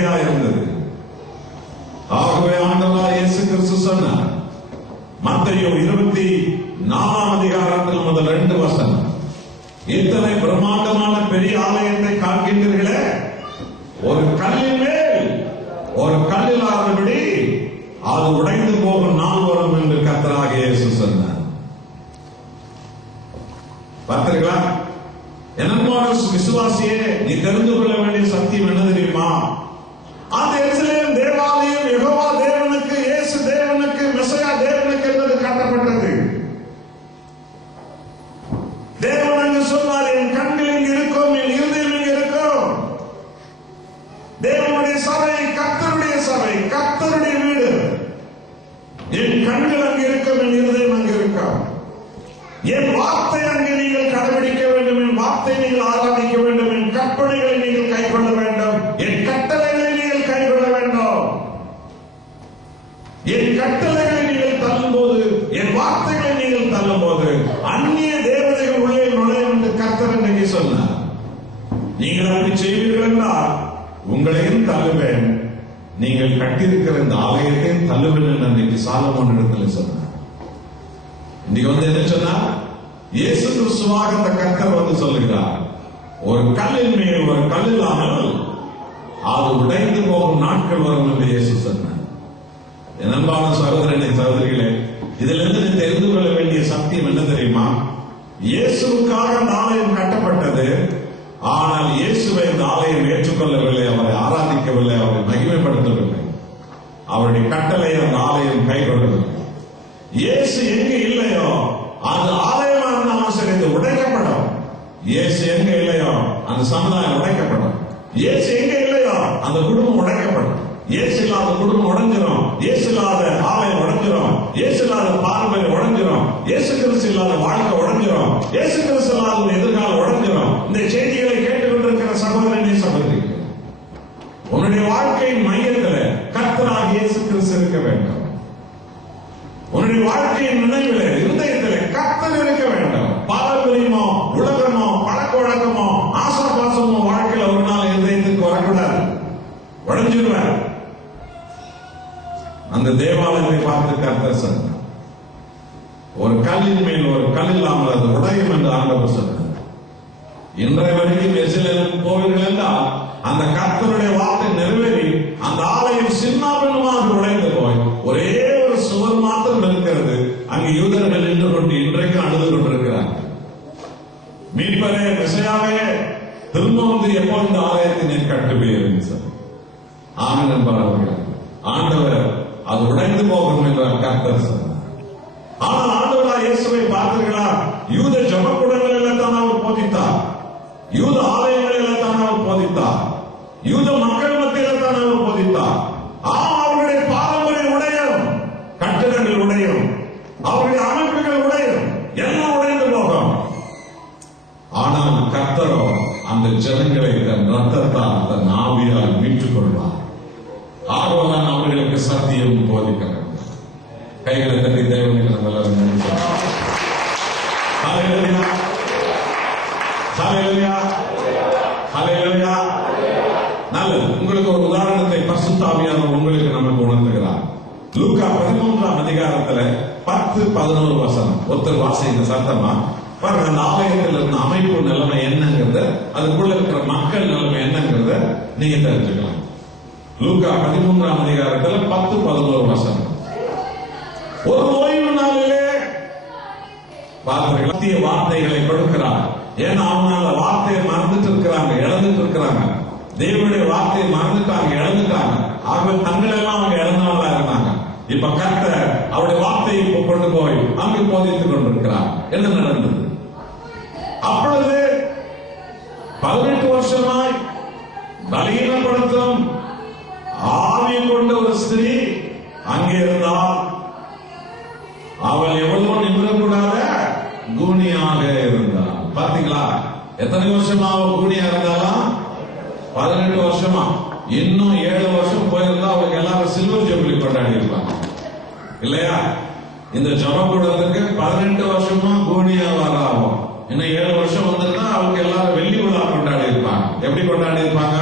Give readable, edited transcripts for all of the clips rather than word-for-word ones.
மிகையா இருந்தது. ஆகவே ஆண்டவராய் இயேசு கிறிஸ்து சொன்னார், மத்தேயு 24 அதிகாரத்தில் முதல் 2 வசனம், இத்தனை பிரம்மாண்டமான பெரிய ஆலயத்தை காண்கின்றீர்களே, ஒரு கல்லின் மேல் ஒரு கல்லில்லாதபடி அது உடைந்து போகும் நாள் வரும் என்று கர்த்தராகிய இயேசு சொன்னார். பார்த்தீர்களா? எனக்கான விசுவாசியே, நீ தெரிந்து கொள்ள வேண்டிய சத்தியம் என்ன தெரியுமா? அந்த எருசலேம் தேவாலயம் யெகோவா தேவனுக்கு, இயேசு தேவனுக்கு, மெசியா தேவனுக்கு என்பது கட்டப்பட்டது. தேவன் அங்கு சொன்னார், என் கண்கள் இங்கு இருக்கும், என் இருதயம் இங்கு இருக்கும். தேவனுடைய சபை கர்த்தருடைய சபை, கர்த்தருடைய வீடு. என் கண்கள் அங்கு இருக்கும், என் இருதயம் அங்கு இருக்கும். என் வார்த்தை அங்கு நீங்கள் கடைபிடிக்க வேண்டும், என் வார்த்தை நீங்கள் ஆராதிக்க வேண்டும், என் கற்பனைகளை நீங்கள் கைக்கொள்ள வேண்டும், என் கட்டளைகளை நீங்கள் கைக்கொள்ள வேண்டும். என் கட்டளைகளை நீங்கள் தள்ளும் போது, என் வார்த்தைகளை நீங்கள் தள்ளும் போது அந்நிய தேவதைகள் உள்ளே நுழையும் என்று கர்த்தர் இன்றைக்கு சொன்னார். நீங்கள் அப்படி செய்வீர்கள் என்றால் உங்களையும் தள்ளுவேன், நீங்கள் கட்டியிருக்கிற இந்த ஆலயத்தையும் தள்ளுவேன் என்று அன்றைக்கு சாலமோன் இடத்தில் சொன்னார். இன்னைக்கு என்ன சொன்னா, இயேசு கிறிஸ்துவாக இந்த கர்த்தர் சொல்லுகிறார், ஒரு கல்லின் மேல் ஒரு கல் இல்லாமல் அது உடைந்து போகும் நாட்கள் வரும் என்று இயேசு சொன்னார். என் அன்பான சகோதரனை சகோதரிகளே, இதில் இருந்து தெரிந்து கொள்ள வேண்டிய சத்தியம் என்ன தெரியுமா? இயேசுக்காக அந்த ஆலயம் கட்டப்பட்டது. ஆனால் இயேசுவை இந்த ஆலயம் ஏற்றுக்கொள்ளவில்லை, அவரை ஆராதிக்கவில்லை, அவரை மகிமைப்படுத்தவில்லை, அவருடைய கட்டளை அந்த ஆலயம் கைக்கொள்ளவில்லை. இயேசு எங்க இல்லையோ அது ஆலயமா இருந்தாலும் சரி, இது உடைக்கப்படும். இயேசு எங்க இல்லையோ அந்த சமுதாயம் உடைக்கப்படும். இயேசு எங்க இல்லையோ அந்த குடும்பம் உடைக்கப்படும். இயேசு இல்லாத குடும்பம் உடைஞ்சிரும், இயேசு இல்லாத ஆலயம் உடைஞ்சிரும், இயேசு இல்லாத பாரம்பரியம் உடைஞ்சிரும், இயேசு கிறிஸ்து இல்லாத வாழ்க்கை உடைஞ்சிரும், இயேசு கிறிஸ்து இல்லாத ஒரு எதிர்காலம் உடைஞ்சிரும். இந்த செய்திகளை கேட்டுக்கொண்டிருக்கிற சகோதரனே சகோதரி, உன்னுடைய வாழ்க்கையின் மையத்தில் கர்த்தராகிய இயேசு கிறிஸ்து இருக்க வேண்டும். உன்னுடைய வாழ்க்கையின் நினைவில், இருதயத்தில் கர்த்தர் இருக்க வேண்டும். பாரம்பரியமோ, உலகமோ, பழக்க வழக்கமோ, ஆசா பாசமோ வாழ்க்கையில் ஒரு நாள் இருதயத்துக்கு வரக்கூடாது, உடைஞ்சிடுவார். அந்த தேவாலயத்தை பார்த்து கர்த்தர் சொன்னார், ஒரு கல்லின் மேல் ஒரு கல் இல்லாமல் அது உடையும் என்று ஆண்டவர் சொன்னார். இன்றைய வரைக்கும் எருசலேமுக்கு போவீர்கள் என்றால் அந்த கர்த்தருடைய வார்த்தை நிறைவேறி அந்த ஆலயம் சின்னாபின்னமாக உடைந்து போய் ஒரே ஒரு சுவர் மாத்திரம் இருக்கிறது. அங்கு யூதர்கள் நின்று கொண்டு இன்றைக்கு அழுது கொண்டிருக்கிறார்கள். மீட்பரே, மெசியாவே, திரும்ப எப்போ இந்த ஆலயத்தை நீர் கட்டுவீர்கள் சார்? ஆமென் என்பார்கள். ஆண்டவர் அது உடைந்து போகும் என்றார் கர்த்தர் சொன்னார். ஆனால் ஆண்டவராய் இயேசுவை பார்த்தீர்களா? யூத ஜெபக்கூடங்களில் தான் அவர் போதித்தார், யூத ஆலயங்களில் தான் அவர் போதித்தார், யூத மக்கள் மத்தியில் தான் அவர் போதித்தார். அவர்களுடைய பாரம்பரியம் உடையும், கட்டிடங்கள் உடையும், அவருடைய அமைப்புகள் உடையும், எல்லாம் உடைந்து போகும். ஆனால் கர்த்தரோ அந்த ஜனங்களை தன் ரத்தத்தால், தன் ஆவியால் மீட்டுக் கொள்வார். ஆர்வம் அவர்களுக்கு சத்தியம் போதிக்கிறார். கைகளை தட்டி தேவனுக்கு நம்ம எல்லாரும் நினைக்கிறோம். நல்லது. உங்களுக்கு ஒரு உதாரணத்தை பரிசுத்த ஆவியானவர் உங்களுக்கு நமக்கு உணர்த்துகிறார். லூக்கா 13ஆம் அதிகாரத்துல 10-11 வசனம். ஒருத்தர் வாசிங்க சத்தமா பாருங்க. அந்த ஆலயத்தில் இருந்த அமைப்பு நிலைமை என்னங்கிறத, அதுக்குள்ள இருக்கிற மக்கள் நிலைமை என்னங்கிறத நீங்க தெரிஞ்சுக்கலாம். லூக்கா 13ஆம் அதிகாரத்துல 10-11 வசனம். ஒரு ஓய்வு நாளிலே பார்த்தீர்கள் வார்த்தைகளை கொடுக்கிறார். ஏன்னா அவங்க அந்த வார்த்தையை மறந்துட்டு இருக்கிறாங்க, இழந்துட்டு இருக்கிறாங்க. தேவனுடைய வார்த்தையை மறந்துட்டாங்க, இழந்துட்டாங்க. ஆகவே தங்களெல்லாம் அவங்க இழந்தவங்களா இருந்தாங்க. இப்ப கர்த்தர் அவருடைய வார்த்தையை கொண்டு போய் அங்கு போதித்துக் கொண்டிருக்கிறார். என்ன நடந்தது? அப்பொழுது 18 வருஷமாய் பலகீனப்படுத்தும் ஆவியை கொண்ட ஒரு ஸ்திரீ அங்கே இருந்தால், அவள் எவ்வளவு நிமிடக்கூடாத கூனியாக இருந்தாள். பாத்தீங்களா? எத்தனை வருஷமா அவள் கூனியா இருந்தாலும்? 18 வருஷமா. இன்னும் 7 வருஷம் போயிருந்தா அவளுக்கு எல்லாரும் சில்வர் ஜூபிலி கொண்டாடி இருப்பாங்க இல்லையா? இந்த ஜபக்கூடத்துக்கு 18 வருஷமா கூனியா வராகும். இன்னும் 7 வருஷம் வந்திருந்தா அவளுக்கு எல்லாரும் வெள்ளி விழா கொண்டாடி இருப்பாங்க. எப்படி கொண்டாடி இருப்பாங்க?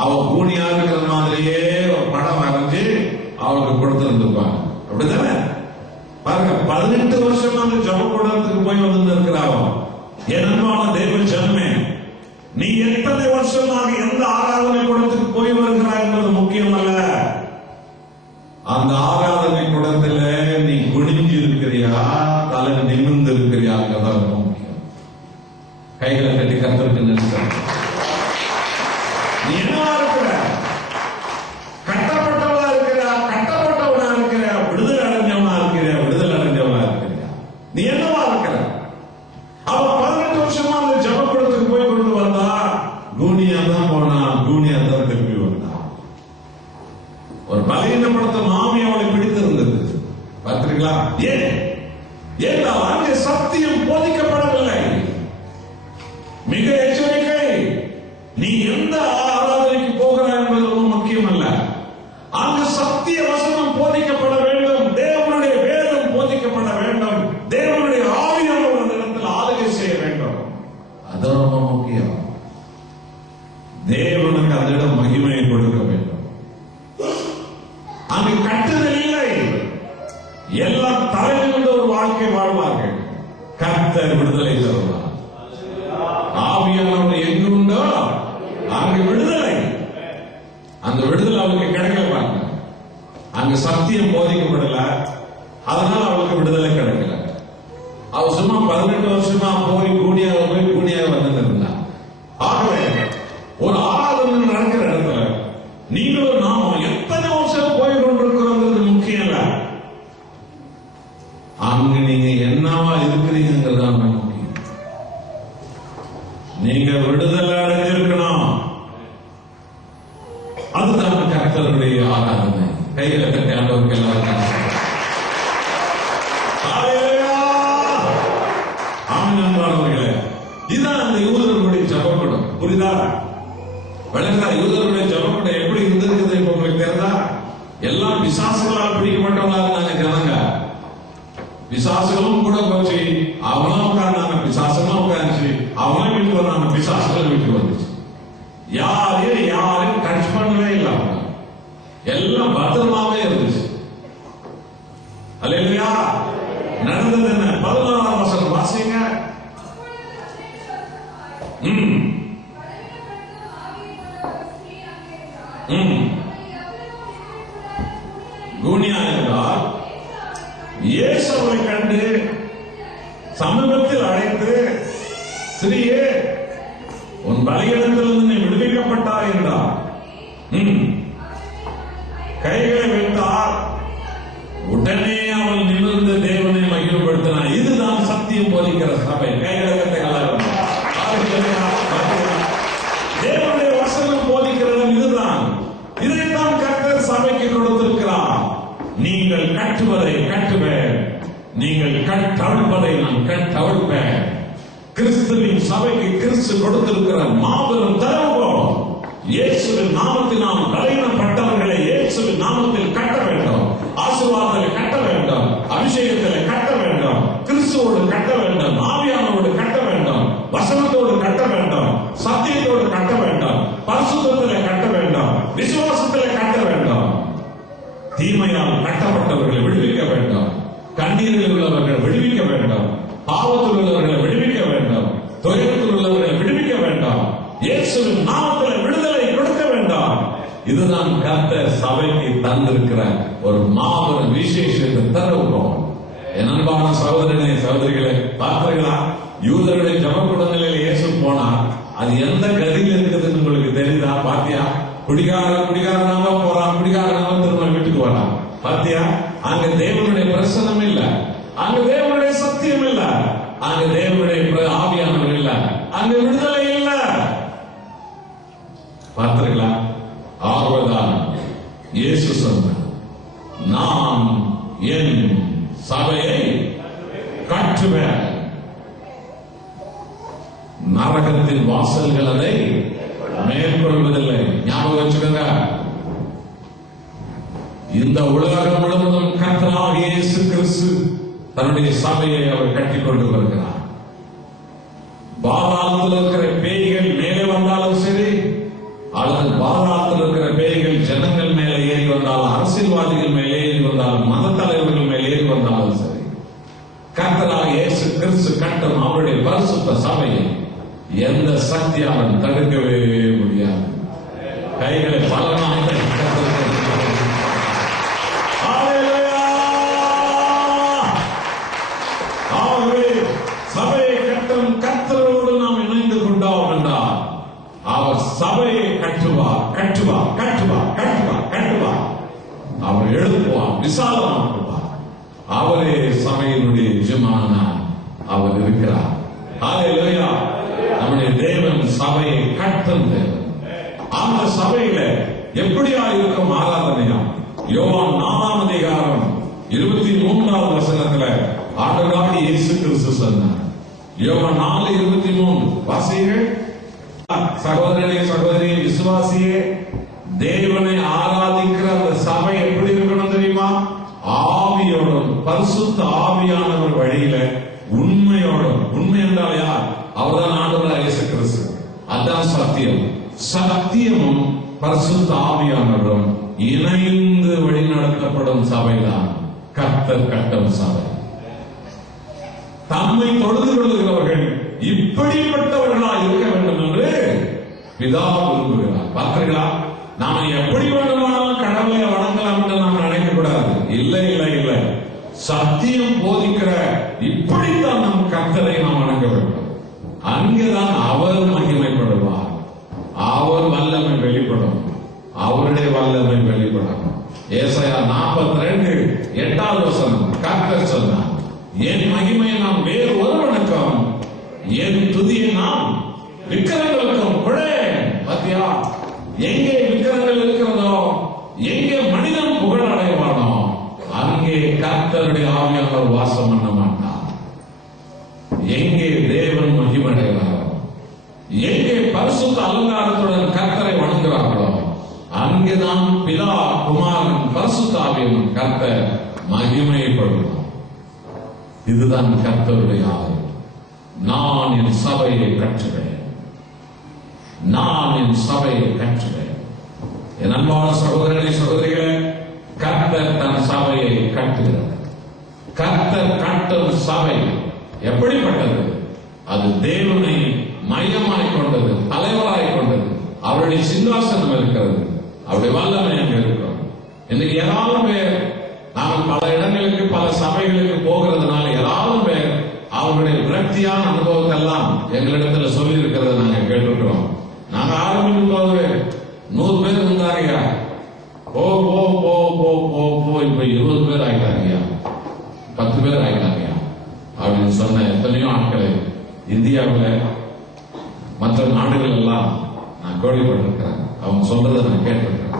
அவ கூனியா இருக்கிற மாதிரியே ஒரு படம் வரைஞ்சு அவளுக்கு கொடுத்திருந்திருப்பாங்க. அப்படித்தானே? பாருங்க, 18 வருஷமா அந்த ஜபக்கூடத்துக்கு போய் வந்து இருக்கிறாவோ. என் அன்பான தேவ ஜனமே, நீ எத்தனை வருஷமாக எந்த ஆராதனை கூடத்துக்கு போய் வருகிறாய் என்பது முக்கியம் அல்ல. அந்த ஆராதனை கூடத்துல நீ குனிஞ்சு இருக்கிறியா, தலை நிமிர்ந்து இருக்கிறியா, அங்கதான் முக்கியம். கைகளை கட்டி கர்த்தருக்கு நன்றி. நீ என்னவா இருக்கிற? கட்டப்பட்டவனா இருக்கிறா, கட்டப்பட்டவனா இருக்கிற, விடுதலை அடைஞ்சவனா இருக்கிற, விடுதலை அடைஞ்சவனா இருக்கிறியா? நீ என்னவா இருக்கிற? அவ 18 வருஷமா அந்த ஜபக்கூடத்துக்கு போய் கொண்டு வந்தா, கூனியா தான் போனா, கூனியா தான் திரும்பி வந்தா. ஒரு பலகீனப்படுத்த மாமி அவளை பிடித்திருந்தது. பார்த்திருக்கீங்களா? ஏன் அங்கே சத்தியம் போதிக்கப்படவில்லை. மிக எச்சரிக்கை. நீ எந்த ஆராதனைக்கு போகிறாய் என்பது முக்கியம் அல்ல. அங்கு சத்திய வசனம் போதிக்கப்பட வேண்டும். தேவனுடைய வேதம் போதிக்கப்பட வேண்டும். தேவனுடைய ஆவியானவர் அந்த இடத்தில் ஆளுகை செய்ய வேண்டும். அது ரொம்ப முக்கியம். தேவனுக்கு அந்த இடம் மகிமையை கொடுக்க வேண்டும். அங்கு கட்டுதல் இல்லை. எல்லாம் தலைநிமிர்ந்த ஒரு வாழ்க்கை வாழ்வார்கள். கர்த்தர் விடுதலை தருவார். ஆவியானவர் எங்கு உண்டோ அங்கு விடுதலை. அந்த விடுதலை அவளுக்கு கிடைக்கல. அங்கு சத்தியம் போதிக்கப்படல, அதனால அவளுக்கு விடுதலை கிடைக்கல. அவ சும்மா 18 வருஷமா போய் கூடியாக வந்து இருந்தா. ஆகவே ஒரு ஆராதனை நடக்கிற இடத்துல நீங்களும் நாமும் எத்தனை வருஷம் போய் கொண்டிருக்கிறோங்கிறது முக்கியம் இல்ல. அங்கு நீங்க என்னவா இருக்கிறீங்கிறது முக்கியம். நீங்க விடுதலை அடைஞ்சிருக்கணும். அதுதான் கர்த்தருடைய ஆராதனை. கைகளை கட்டி ஆண்டவருக்கு எல்லாரும் ஆமென். இதுதான் அந்த யூதர்களுடைய ஜபக்கூடம். புரியுதா? விளங்குதா? யூதர்களுடைய ஜபக்கூடம் எப்படி இருந்திருக்குது இப்ப உங்களுக்கு தெரியுதா? எல்லாம் பிசாசுகளால் பிடிக்கப்பட்டவங்களா இருந்தாங்க ஜனங்க. பிசாசுகளும் கூட போச்சு, அவனும் உட்கார்ந்தாங்க, பிசாசுகளும் உட்கார்ந்துச்சு, அவனும் வீட்டுக்கு வந்தாங்க, பிசாசுகள் வீட்டுக்கு வந்துச்சு. யாரையும் டச் பண்ணவே இல்லை. அவங்க எல்லாம் பத்திரமாவே இருந்துச்சு. அல்லேலூயா. நடந்தது என்ன? 16ஆம் வசனம் வாசிங்க. கூனியா என்றால் இயேசு அவரை கண்டு சமீபத்தில் அழைத்து, ஸ்ரீயே, உன் பலியிடத்திலிருந்து நீ விடுவிக்கப்பட்டாய் என்றார். கைகளை வைத்தார். உடனே அவள் நிமிர்ந்து தேவனை மகிழ்ப்படுத்தினார். இதுதான் சத்தியம் போதிக்கிற சபை. கைகளை தேவனுடைய வசனம் போதிக்கிறது இதுதான். இதைத்தான் கர்த்தர் சபைக்கு கொடுத்திருக்கிறார். நீங்கள் கட்டுவதை கட்டுவேன், நீங்கள் கட்டவிழ்ப்பதை நான் கட்டவிழ்ப்பேன். கிறிஸ்துவின் சபைக்கு கிறிஸ்து கொடுத்திருக்கிற மாபெரும் தரவுகோல். இயேசுவின் நாமத்தினால் பலவீனப்பட்டவர்களை இயேசுவின் நாமத்தில் கட்ட வேண்டும். ஆசீர்வாதத்தை கட்ட வேண்டும். அபிஷேகத்தை கட்ட வேண்டும். கிறிஸ்துவோடு கட்ட வேண்டும். ஆவியானோடு கட்ட வேண்டும். வசனத்தோடு கட்ட வேண்டும். சத்தியத்தோடு கட்ட வேண்டும். பரிசுத்தத்திலே கட்ட வேண்டும். விசுவாசத்திலே கட்ட வேண்டும். தீமையால் கட்டப்பட்டவர்களை விடுவிக்க வேண்டும். கண்ணீரில் உள்ளவர்கள் விடுவிக்க வேண்டும். பாவத்தில் உள்ளவர்களை விடுவிக்க வேண்டும். துயரத்தில் உள்ளவர்களை விடுவிக்க வேண்டும். இயேசுவின் நாமத்தில் விடுதலை கொடுக்க வேண்டும். இதுதான் கர்த்தர் சபைக்கு தந்திருக்கிற ஒரு மாபெரும் விசேஷத்தை தருவோம். என் அன்பான சகோதரனே, சகோதரிகளை பார்த்தீர்களா? யூதருடைய ஜபக்கூடங்களில் இயேசு போனார். அது எந்த கதியில் இருக்குதுன்னு உங்களுக்கு தெரியுதா? பாத்தியா? குடிகாரனாக போறான், குடிகாரனாக திரும்ப வீட்டுக்கு வரான். பாத்தியா? அங்க தேவனுடைய பிரசனம் இல்ல, அங்க தேவனுடைய சத்தியம் இல்ல, அங்க தேவனுடைய ஆவியானவர் இல்ல, அங்க விடுதலை இல்ல. பார்த்தீர்களா? ஆர்வதான் இயேசு சொன்னார், நான் என் சபையை கட்டுவேன், நரகத்தின் வாசல்கள் அதை மேற்கொள்வதில்லை. ஞாபகம் வச்சுக்கோங்க. இந்த உலகம் முழுவதும் கர்த்தராகிய இயேசு கிறிஸ்து தன்னுடைய சபையை அவர் கட்டிக் கொண்டு வருகிறார். பாதாளத்தில் இருக்கிற பேய்கள் மேலே வந்தாலும் சரி, அல்லது பாதாள கட்டும் அவருடைய பரிசுத்த சபையை எந்த சக்தியாலும் தடுக்கவே முடியாது. கைகளை பலனாக சபையை கட்டும் கர்த்தரோடு நாம் இணைந்து கொண்டோம் என்றால் அவர் சபையை கட்டுவார், கட்டுவார், கட்டுவார், கட்டுவார், கட்டுவார். அவர் எழுப்புவார், விசாலமாக்குவார். அவரே சபையினுடைய எஜமானார். அவர் இருக்கிறார். ஹல்லேலூயா. நம்முடைய தேவன் சபையை கட்டும் தேவன். அந்த சபையில எப்படியா இருக்கும் ஆராதனையா? யோவான் 4ஆம் அதிகாரம் 23ஆவது வசனத்துல ஆண்டவராகிய இயேசு கிறிஸ்து சொன்னார். யோவான் 4:23 வாசியுங்கள். சகோதரனே சகோதரி விசுவாசியே, தேவனை ஆராதிக்கிற அந்த சபை எப்படி இருக்கணும் தெரியுமா? ஆவியோடும் பரிசுத்த ஆவியானவர் வழியில உண்மையோடும். உண்மை என்றால் யார்? அவர்தான் ஆண்டவராகிய இயேசு கிறிஸ்து. அதான் சத்தியம். சத்தியமும் பரிசுத்த ஆவியானவரும் இணைந்து வழி நடத்தப்படும் சபைதான் கர்த்தர் கட்டும் சபை. தம்மை தொழுது கொள்ளுகிறவர்கள் இப்படிப்பட்டவர்களா இருக்க வேண்டும் என்று பிதா விரும்புகிறார். பார்த்தீர்களா? நாம எப்படி வேண்டுமானாலும் கடவுளை வணங்கலாம் என்று நாம் நினைக்க கூடாது. இல்லை இல்லை இல்லை. சத்தியம் போதிக்கிற இப்படித்தான் நம் கர்த்தரை நாம் வணங்க வேண்டும். அங்கேதான் அவர் மகிமைப்படுவார். அவர் வல்லமை வெளிப்படும். அவருடைய வல்லமை வெளிப்படும். ஏசாயா 42:8 வசனம் கர்த்தர் சொன்னார், என் மகிமையை நாம் வேறு ஒருவனுக்கும் என் துதியை நாம் விக்கிரங்களுக்கும் கொடேன். பாத்தியா? எங்கே விக்கிரங்கள் இருக்கிறதோ, எங்கே மனிதன் புகழ் அடைவானோ, அங்கே கர்த்தருடைய ஆவியானவர் வாசம் பண்ண மாட்டார். எங்கே தேவன் மகிமடைகிறாரோ, எங்கே பரிசுத்த அலங்காரத்துடன் கர்த்தரை வணங்குகிறார்களோ, அங்கேதான் பிதா குமாரன் பரிசுத்த ஆவியின் கர்த்தர் மகிமைப்படுவார். இதுதான் கர்த்தருடைய ஆவி. நான் என் சபையை கட்டுவேன், நான் என் சபையை கட்டுவேன். என் அன்பான சகோதரனை சகோதரிகளே, கர்த்தர் தன் சபையை கட்டுகிறார். கர்த்தர் கட்டும் சபை எப்படிப்பட்டது? அது தேவனை மையமாய் கொண்டது, தலைவராய் கொண்டது. அவருடைய சிங்காசனம் இருக்கிறது, அவருடைய வல்லமை அங்க இருக்கிறோம். இன்னைக்கு ஏராளம் பேர், நாங்கள் பல இடங்களுக்கு பல சபைகளுக்கு போகிறதுனால ஏராளம் பேர் அவருடைய விரக்தியான அனுபவத்தை எல்லாம் எங்களிடத்துல சொல்லி இருக்கிறத நாங்க கேட்டிருக்கிறோம். நாங்க ஆரம்பிக்கும் போது 100 பேர் இருந்தாங்க. போ போ போ போ போ போ இப்ப 20 பேர் ஆகிட்டாங்க, 10 பேர் ஆகிட்டாங்க அப்படின்னு சொன்ன எத்தனையோ ஆட்களை இந்தியாவில் மற்ற நாடுகள் எல்லாம் நான் கேள்விப்பட்டிருக்கிறேன். அவங்க சொல்றதை நான் கேட்டிருக்கிறேன்.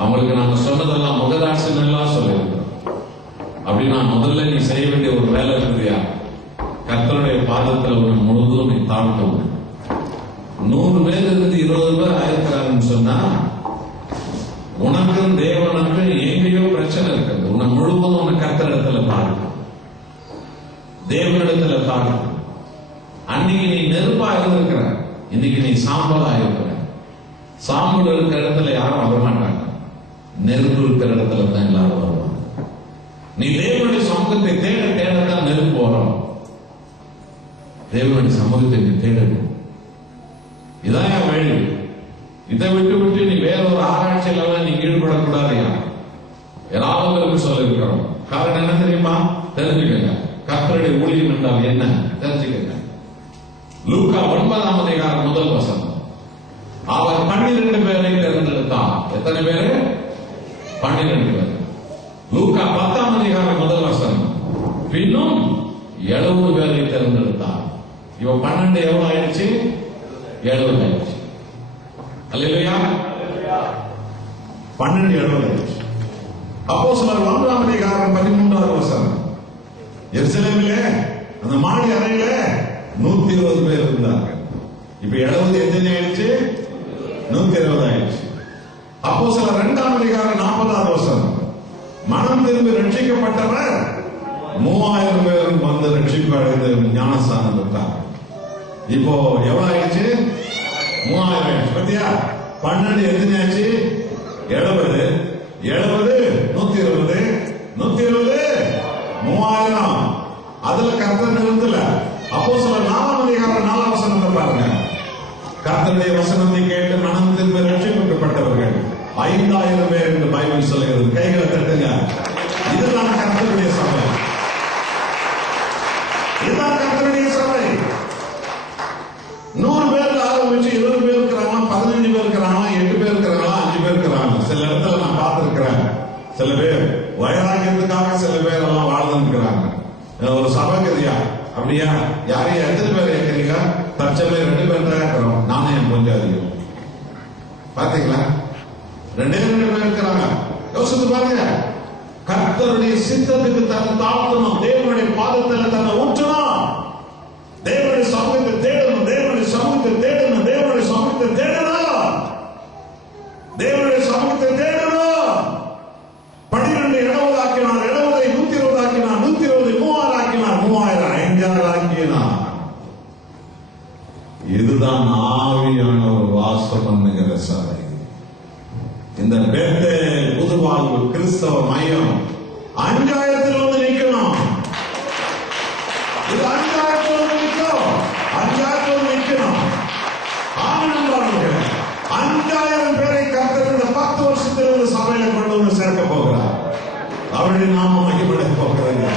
அவங்களுக்கு நாங்க சொன்னதெல்லாம் முகதாட்சன் எல்லாம் சொல்லியிருக்கிறோம். அப்படின்னா முதல்ல நீ செய்ய வேண்டிய ஒரு வேலை இருக்குதியா, கர்த்தருடைய பாதத்தில் ஒரு முழுதும் நீ தாழ்த்தவும். 100 பேர் இருந்து 20 பேர் ஆயிருக்கிறாங்கன்னு சொன்னா உனக்கும் தேவனுக்கும் எங்கேயோ பிரச்சனை இருக்கிறது. உன்னை முழுவதும் உன்னை கர்த்தரிடத்துல தாழ்த்து, தேவனிடத்துல தாழ்த்து. அன்னைக்கு நீ நெருப்பா இருந்திருக்கிற, இன்னைக்கு நீ சாம்பலா இருக்கிற. சாம்பல் இருக்கிற இடத்துல யாரும் வரமாட்டாங்க, நெருப்பு இருக்கிற இடத்துல தான் எல்லாரும் வருவாங்க. நீ தேவனுடைய சமூகத்தை தேட தேடத்தான் நெருப்பு வரும். தேவனுடைய சமூகத்தை நீ தேடணும். இதான் என் வழி. இதை விட்டு விட்டு நீ வேற ஒரு ஆராய்ச்சியில நீ ஈடுபடக்கூடாதையா. ஏராளங்களுக்கு சொல்லிருக்கிறோம். காரணம் என்ன தெரியுமா? தெரிஞ்சுக்கங்க. கர்த்தருடைய ஊழியம் என்றால் என்ன தெரிஞ்சுக்கங்க. லூக்கா 9ஆம் அதிகாரம் 1 வசனம். அவர் 12 பேரை தேர்ந்தெடுத்தார். எத்தனை பேரு? 12 பேர். லூக்கா 10ஆம் அதிகாரம் 1 வசனம். பின்னும் 70 பேரை தேர்ந்தெடுத்தார். இவன் 12 எவ்வளவு ஆயிடுச்சு? 70 ஆயிடுச்சு. அல்லேலூயா. 12 70 ஆயிடுச்சு. அப்போஸ்தலர் 1ஆம் அதிகாரம் 13வது வசனம். எருசலேமிலே அந்த மாடி அறையில 120 பேர் இருந்தாங்க. இப்ப 70 எத்தனை ஆயிடுச்சு? 120 ஆயிடுச்சு. அப்போஸ்தலர் 2ஆம் அதிகாரம் 40வது வசனம். மனம் திரும்பி ரட்சிக்கப்பட்டவர் 3000 பேரும் வந்து ரட்சிப்பு அடைந்து ஞானஸ்தானம் பெற்றார். இப்போ எவ்வளவு ஆயிடுச்சு? 3000 ஆயிடுச்சு. பத்தியா? 12 எத்தனை ஆச்சு? 70 70 120 120 3000. அதுல கர்த்தர் நிறுத்தல. அப்போஸ்தலர் 4ஆம் அதிகாரம் 4ஆம் வசனத்தை பாருங்க. கர்த்தருடைய வசனத்தை கேட்டு மனம் திரும்ப ரட்சிக்கப்பட்டவர்கள் 5000 பேர் என்று பைபிள் சொல்லுகிறது. கைகளை தட்டுங்க. இதுதான் கர்த்தருடைய சபை. இதுதான் கர்த்தருடைய சபை. 100 பேர் ஆரம்பிச்சு 20 பேர் இருக்கிறாங்க, 15 பேர் இருக்கிறாங்க, 8 பேர் இருக்கிறாங்க, 5 பேர் இருக்கிறாங்க. சில இடத்துல நான் பார்த்திருக்கிறேன். சில பேர் வைராக்கியத்துக்காக சில பேர் எல்லாம் வாழ்ந்து இருக்கிறாங்க. ஒரு சபைக்குரியா அப்படியா யாரையும் எத்தனை பேர் இருக்கிறீங்க? தற்சமே 2 பேர் தான் இருக்கிறோம். நானே என் கொஞ்சம் அதிகம். பாத்தீங்களா? 2 பேர் இருக்கிறாங்க. யோசித்து பாருங்க. கர்த்தருடைய சித்தத்துக்கு தன்னை தாழ்த்தணும். தேவனுடைய பாதத்தில் தன்னை ஊற்றணும். தேவனுடைய சமூகத்தை தேடணும். தேவனுடைய சமூகத்தை தேடணும். தேவனுடைய சமூகத்தை தேடணும். தேவனுடைய சமூகத்தை தேடணும். 12 70 ஆக்கினார். 70 120 ஆக்கினார். 120 3000 ஆக்கினார். 3000 5000 ஆக்கினார். இதுதான் ஆவியான ஒரு வாசம் பண்ணுகிற சபை. இந்த பெத்தேல் புதுவாழ்வு கிறிஸ்தவ மையம் 5000 வந்து நிக்கணும். இது 5000 வந்து நிற்கும். 5000 வந்து நிக்கணும். ஆனந்தமாக 5000 பேரை கர்த்தர் இந்த 10 வருஷத்தில் இந்த சபையில கொண்டு வந்து சேர்க்க போகிறார். அவருடைய நாம மகிமைப்பட போகிறது.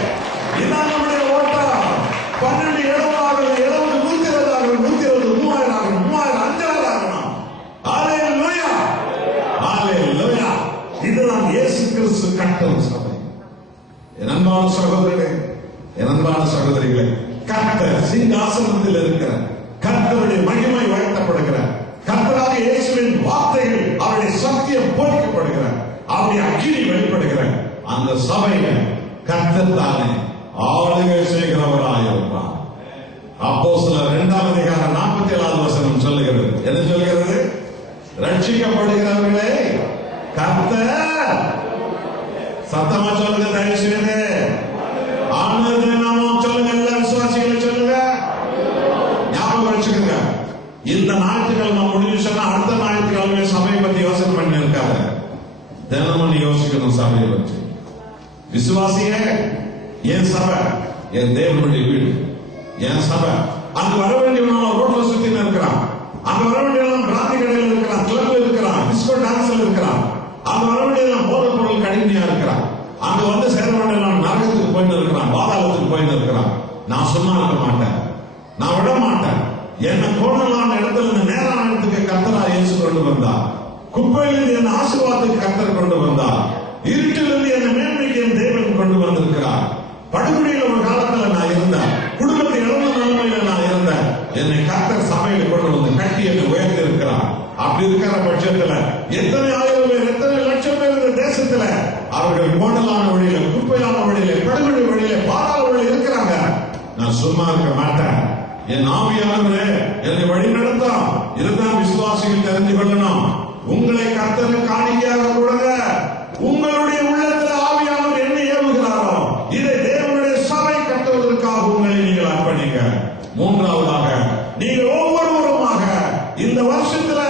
இதான் நம்முடைய ஓட்டம். 12 70 ஆகணும், 70 120 ஆகணும், 120 3000 ஆகணும், 3000 5000 ஆகணும். ஹalleluya, ஹalleluya. இதுதான் இயேசு கிறிஸ்து கட்டும் சபை. என் அன்பான சகோதரர்களே, என் அன்பான சகோதரிகளே, கர்த்தர் சிங்காசனத்தில் இருக்கிற கர்த்தருடைய மகிமை உயர்த்தப்படுகிற கர்த்தராக இயேசுவின் வார்த்தைகள் அவருடைய சத்தியம் போதிக்கப்படுகிற அவருடைய அக்கினி வெளிப்படுகிற அந்த சபையில கர்த்தர் தானே ஆளுகை செய்கிறவராயிருப்பார். அப்போஸ்தலர் 2ஆம் அதிகாரம் 47ஆம் வசனம் சொல்லுகிறது. என்ன சொல்கிறது? ரட்சிக்கப்படுகிறவர்களே கர்த்தர், சத்தமா சொல்லுங்க தயவு செய்து, ஆண்டவருடைய நாமம் சொல்லுங்க, எல்லா விசுவாசிகளும் சொல்லுங்க, ஞாபகம் வச்சுக்கோங்க. இந்த ஞாயிற்றுக்கிழமை முடிஞ்சுச்சுன்னா அடுத்த ஞாயிற்றுக்கிழமை சபையை பத்தி யோசனை பண்ணி இருக்காத. தினமும் நீ யோசிக்கணும் சபையை பற்றி. விசுவாசியே, என் சபை என் தேவனுடைய வீடு, என் சபை. அங்க வர வேண்டியவன் ரோட்ல சுத்தி இருக்கிறான். அங்க வர வேண்டியவன் பிராந்தி கடையில் இருக்கிறான், கிளப்ல இருக்கிறான், டிஸ்கோ டான்ஸ்ல இருக்கிறான். அங்க வர வேண்டியவன் போதைப் பொருள் கடுமையா இருக்கிறான். அங்க வந்து சேர வேண்டியவன் நரகத்துக்கு போயிட்டு இருக்கிறான், பாதாளத்துக்கு போயிட்டு இருக்கிறான். நான் சும்மா இருக்க மாட்டேன், நான் விட மாட்டேன். என்ன கோணலான இடத்துல இந்த நேரான இடத்துக்கு கர்த்தரா இயேசு கொண்டு வந்தார். குப்பையிலிருந்து என்ன ஆசீர்வாதத்துக்கு கர்த்தர் கொண்டு வந்தார். இருட்டிலிருந்து என்ன மேன்மைக்கு என் தேவன் கொண்டு வந்திருக்கிறார். படுகொலையில ஒரு காலத்துல நான் இருந்தேன், குடும்பத்தை இழந்த நிலைமையில நான் இருந்தேன். என்னை கர்த்தர் சபையில கொண்டு வந்து கட்டி என்னை உயர்த்தி இருக்கிறார். அப்படி இருக்கிற பட்சத்துல எத்தனை ஆயிரம் பேர், எத்தனை லட்சம் பேர் இந்த தேசத்துல அவர்கள் கோணலான வழியில, குப்பையான வழியில, படுகொலை வழியில, பாதாள வழியில இருக்கிறாங்க. நான் சும்மா இருக்க மாட்டேன். என் ஆவியானவரே என்னை வழி நடத்தும். இதுதான் விசுவாசிகள் தெரிந்து கொள்ளணும். உங்களை கர்த்தர் காணிக்கையாக கொடுங்க. உங்களுடைய உள்ளத்தில் ஆவியானவர் என்ன ஏவுகிறாரோ இதை தேவனுடைய சபை கட்டுவதற்காக உங்களை நீங்கள் அர்ப்பணிங்க. மூன்றாவதாக, நீங்கள் ஒவ்வொருவருமாக இந்த வருஷத்துல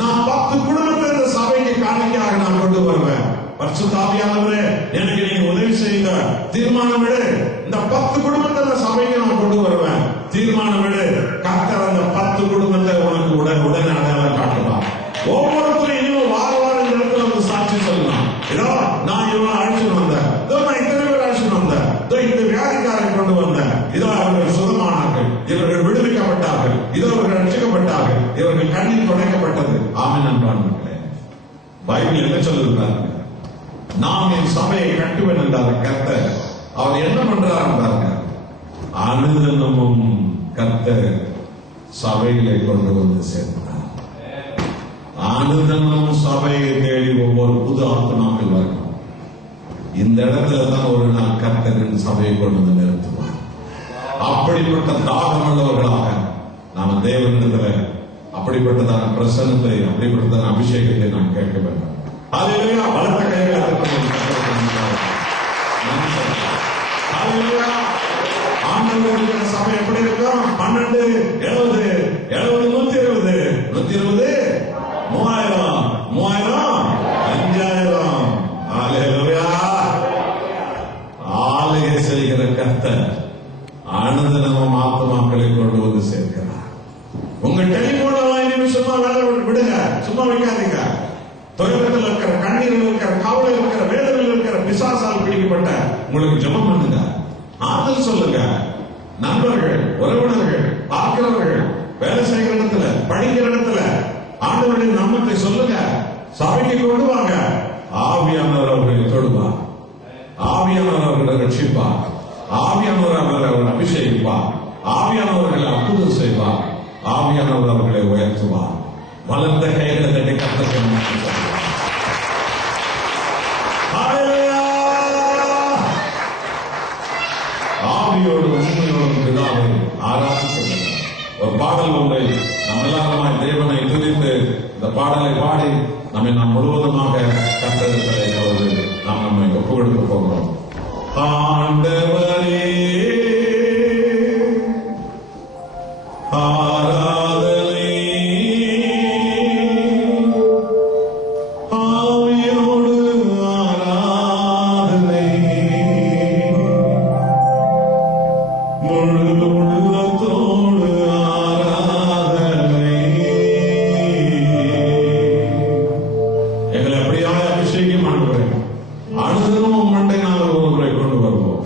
நான் 10 குடும்பத்தை இந்த சபைக்கு காணிக்கையாக நான் கொண்டு வருவேன். பரிசுத்த ஆவியானவரே எனக்கு நீங்க உதவி செய்யுங்க. தீர்மானம் விடு, இந்த 10 குடும்பத்தை இந்த சபைக்கு நான் கொண்டு வருவேன். தீர்மானம் விடு. கர்த்தர் அந்த 10 குடும்பத்தை உனக்கு உடனே அடையாளம் காட்டுவார். ஒவ்வொருத்தரும் இன்னும் வார வாரம் இந்த இடத்துல வந்து சாட்சி சொல்லலாம். இதோ நான் இவனை அழைச்சிட்டு வந்தேன், இதோ நான் இத்தனை பேர் அழைச்சிட்டு வந்தேன், இதோ இந்த வியாதிக்காரை கொண்டு வந்தேன், இதோ அவர்கள் சுகமானார்கள், இவர்கள் விடுவிக்கப்பட்டார்கள், இதோ அவர்கள் ரட்சிக்கப்பட்டார்கள், இவர்கள் கண்ணீர் துடைக்கப்பட்டது. ஆமென் அன்பானவர்களே, பைபிள் என்ன சொல்லுகிறாங்க? நான் என் சபையை கட்டுவேன் என்றார் கர்த்தர். அவர் என்ன பண்றாரு பாருங்க. அனுதினமும் கர்த்தர் சபையிலே கொண்டு வந்து சேர்த்தார். அனுதினமும் சபையை தேடி ஒவ்வொரு புது ஆத்மாக்கள் வரணும். இந்த இடத்துல தான் ஒரு நாள் கர்த்தரின் சபையை கொண்டு வந்து நிறுத்துவார். அப்படிப்பட்ட தாகமுள்ளவர்களாக நாம் தேவனிடத்தில் அப்படிப்பட்டதான பிரசன்னத்தை, அப்படிப்பட்டதான அபிஷேகத்தை நாம் கேட்க வேண்டும். ஹல்லேலூயா. பலத்த கைகளை ஆண்டவருடைய சபை எப்படி இருக்கும்? 12 70 70 120 120 3000 3000 5000. ஹல்லேலூயா. ஆலய செய்கிற கர்த்தர் அனுதினமும் ஆத்துமாக்களை சும்மா வைக்காதீங்க. துயரத்தில் இருக்கிற, கண்ணீரில் இருக்கிற, கவலையில் இருக்கிற, வேதனையில் இருக்கிற, பிசாசால் பிடிக்கப்பட்ட உங்களுக்கு ஜெபம் பண்ணுங்க, ஆறுதல் சொல்லுங்க. நண்பர்கள், உறவினர்கள், பார்க்கிறவர்கள், வேலை செய்கிற இடத்துல, படிக்கிற இடத்துல ஆண்டவருடைய நாமத்தை சொல்லுங்க. சபைக்கு கொண்டு வாங்க. ஆவியானவர் அவர்களை தொடுவார். ஆவியானவர் அவர்களை ரட்சிப்பார். ஆவியானவர் அவர்களை அபிஷேகிப்பார். ஆவியானவர்களை அற்புதம் செய்வார். ஆவியானவர் அவர்களை உயர்த்துவார். வளர்ந்த கைகளை தட்டி கர்த்தருக்கு ஆவியோடு உண்மையோடும் பிதாவை ஆராதிக்கிறது. ஒரு பாடல் ஒன்றை நாம் எல்லாருமாய் தேவனை துதித்து இந்த பாடலை பாடி நாம் முழுவதுமாக கர்த்தரை நாம் நம்மை ஒப்புக் கொடுக்க போகிறோம். ஆண்டவரே ஆராதனை, ஆவியோடு ஆராதனை, முழு உள்ளத்தோடு ஆராதனை. எங்களை அப்படியாக அபிஷேகம் ஆண்டுகிறேன். அனுதினமும் மண்டை நாங்கள் ஒரு முறை கொண்டு வருவோம்.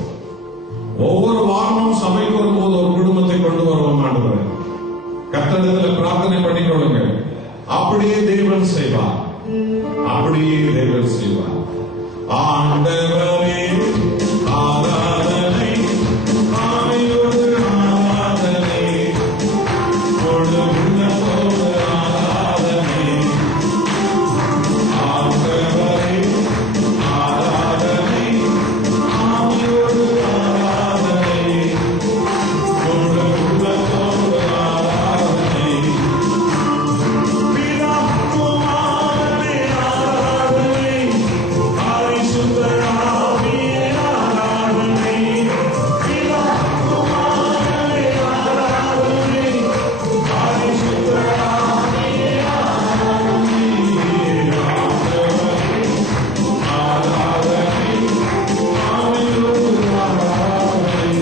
ஒவ்வொரு வாரமும் சபைக்கு வரும்போது ஒரு குடும்பத்தை கொண்டு வருவோம் ஆண்டுகிறேன். கர்த்தரிடத்தில் பிரார்த்தனை பண்ணிக்கொள்ளுங்க. அப்படியே தேவன் செய்வார். அப்படியே தேவன் செய்வார். ஆண்டவரே ஆராதனை, ஆவியோடு ஆராதனை, முழு உள்ளத்தோடு ஆராதனை. ஆண்டவரே ஆராதனை, ஆவியோடு ஆராதனை, முழு உள்ளத்தோடு ஆராதனை. பிதா குமாரனே ஆராதனை, பரிசுத்த ஆவியே ஆராதனை. பிதா குமாரனே ஆராதனை, பரிசுத்த ஆவியே ஆராதனை. ஆராதனை, ஆவியோடு ஆராதனை,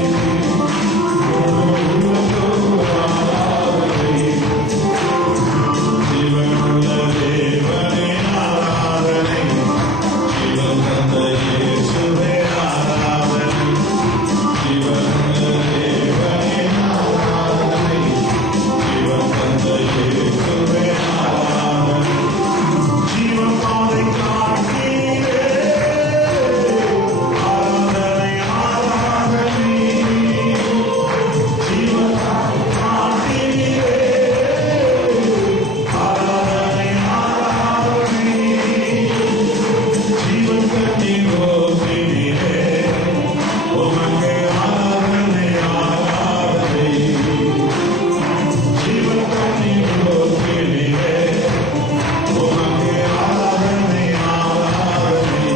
முழு உள்ளத்தோடு ஆராதனை. ஜீவனுள்ள தேவனே ஆராதனை, ஜீவன் தந்த இயேசுவே ஆராதனை. ஜீவனுள்ள தேவனே ஆராதனை, ஜீவன் தந்த இயேசுவே ஆராதனை. ஜீவன் பாதை காட்டீரே, ஆராதனை ஆராதனை. ஜீவன் பாதை காட்டீரே, ஆராதனை ஆராதனை. ஜீவன் கண்ணீர் ஓசினீரே, உமக்கு ஆராதனை ஆராதனை. ஜீவன் கண்ணீர் ஓசினீரே, உமக்கு ஆராதனை ஆராதனை.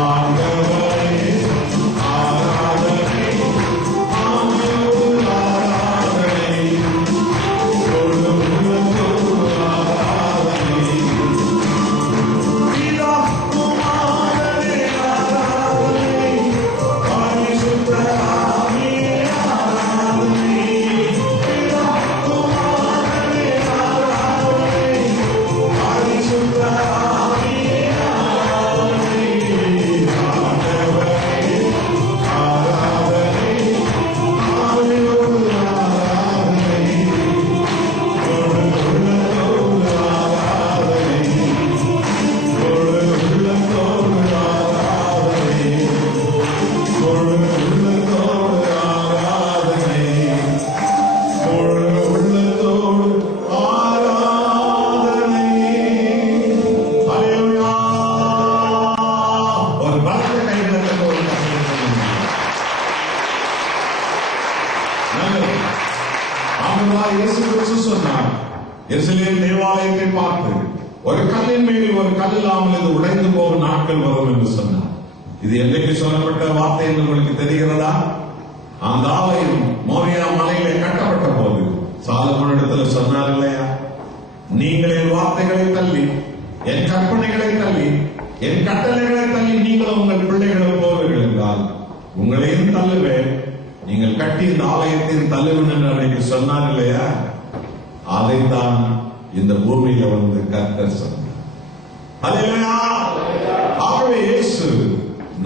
ஆண்டவரே ஆராதனை, ஆவியோடு ஆராதனை, முழு உள்ளத்தோடு ஆராதனை. பிதா குமாரனே ஆராதனை, பரிசுத்த ஆவியே ஆராதனை. பிதா குமாரனே ஆராதனை, பரிசுத்த ஆவியே ஆராதனை. ஆண்டவரே ஆராதனை, ஆவியோடு ஆராதனை, முழு உள்ளத்தோடு ஆராதனை, முழு உள்ளத்தோடு ஆராதனை, முழு உள்ளத்தோடு ஆராதனை, முழு உள்ளத்தோடு ஆராதனை. அல்லேலூயா. ஒரு பலத்த கைகளை தட்ட ஒரு கர்த்தரை சொல்லுங்க. நல்லது. ஆண்டவராய் இயேசு கிறிஸ்து சொன்னார், எருசலேம் தேவாலயத்தை பார்த்து, ஒரு கல்லின் மேல் ஒரு கல் இல்லாமல் இது உடைந்து போகும் நாட்கள் வரும் என்று சொன்னார். இது என்றைக்கு சொல்லப்பட்ட வார்த்தை என்று உங்களுக்கு தெரிகிறதா? அந்த ஆலயம் மோரியா மலையிலே கட்டப்பட்ட போது சாலமோனிடத்துல சொன்னார் இல்லையா, நீங்கள் என் வார்த்தைகளை தள்ளி, என் கற்பனைகளை தள்ளி, என் கட்டளைகளை தள்ளி நீங்களும் உங்கள் பிள்ளைகளும் போவீர்கள் என்றால் உங்களையும் தள்ளுவேன், நீங்கள் கட்டி இந்த ஆலயத்தையும் தள்ளுவேன் என்று அன்றைக்கு சொன்னார் இல்லையா? அதைத்தான் இந்த பூமியில வந்து கர்த்தர் சொன்னார். அல்லேலூயா. ஆகவே இயேசு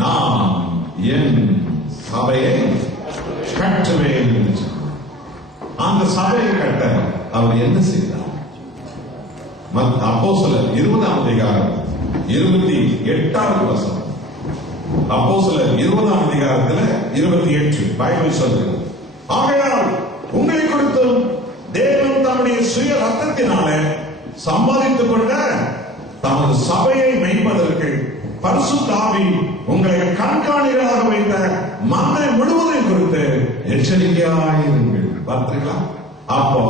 நான் என் சபையை கட்டுவேன் என்று சொன்னார். அந்த சபையை கட்ட அவர் என்ன செய்தார்? அப்போஸ்தலர் 20ஆம் அதிகாரம் 28வது வசனம். அப்போஸ்தலர் 20ஆம் அதிகாரத்துல 28 பைபிள் சொல்கிறது, ஆகையால் உங்களை கொடுத்தும் தேவன் தம்முடைய சுய ரத்தத்தினால சம்பாதித்துக் கொண்ட தமது சபையை மேய்ப்பதற்கு பரிசுத்த ஆவி உங்களை கண்காணிகளாக வைத்த மந்தை முழுவதையும் குறித்து எச்சரிக்கையாயிருங்கள். பார்த்தீங்களா? அப்போ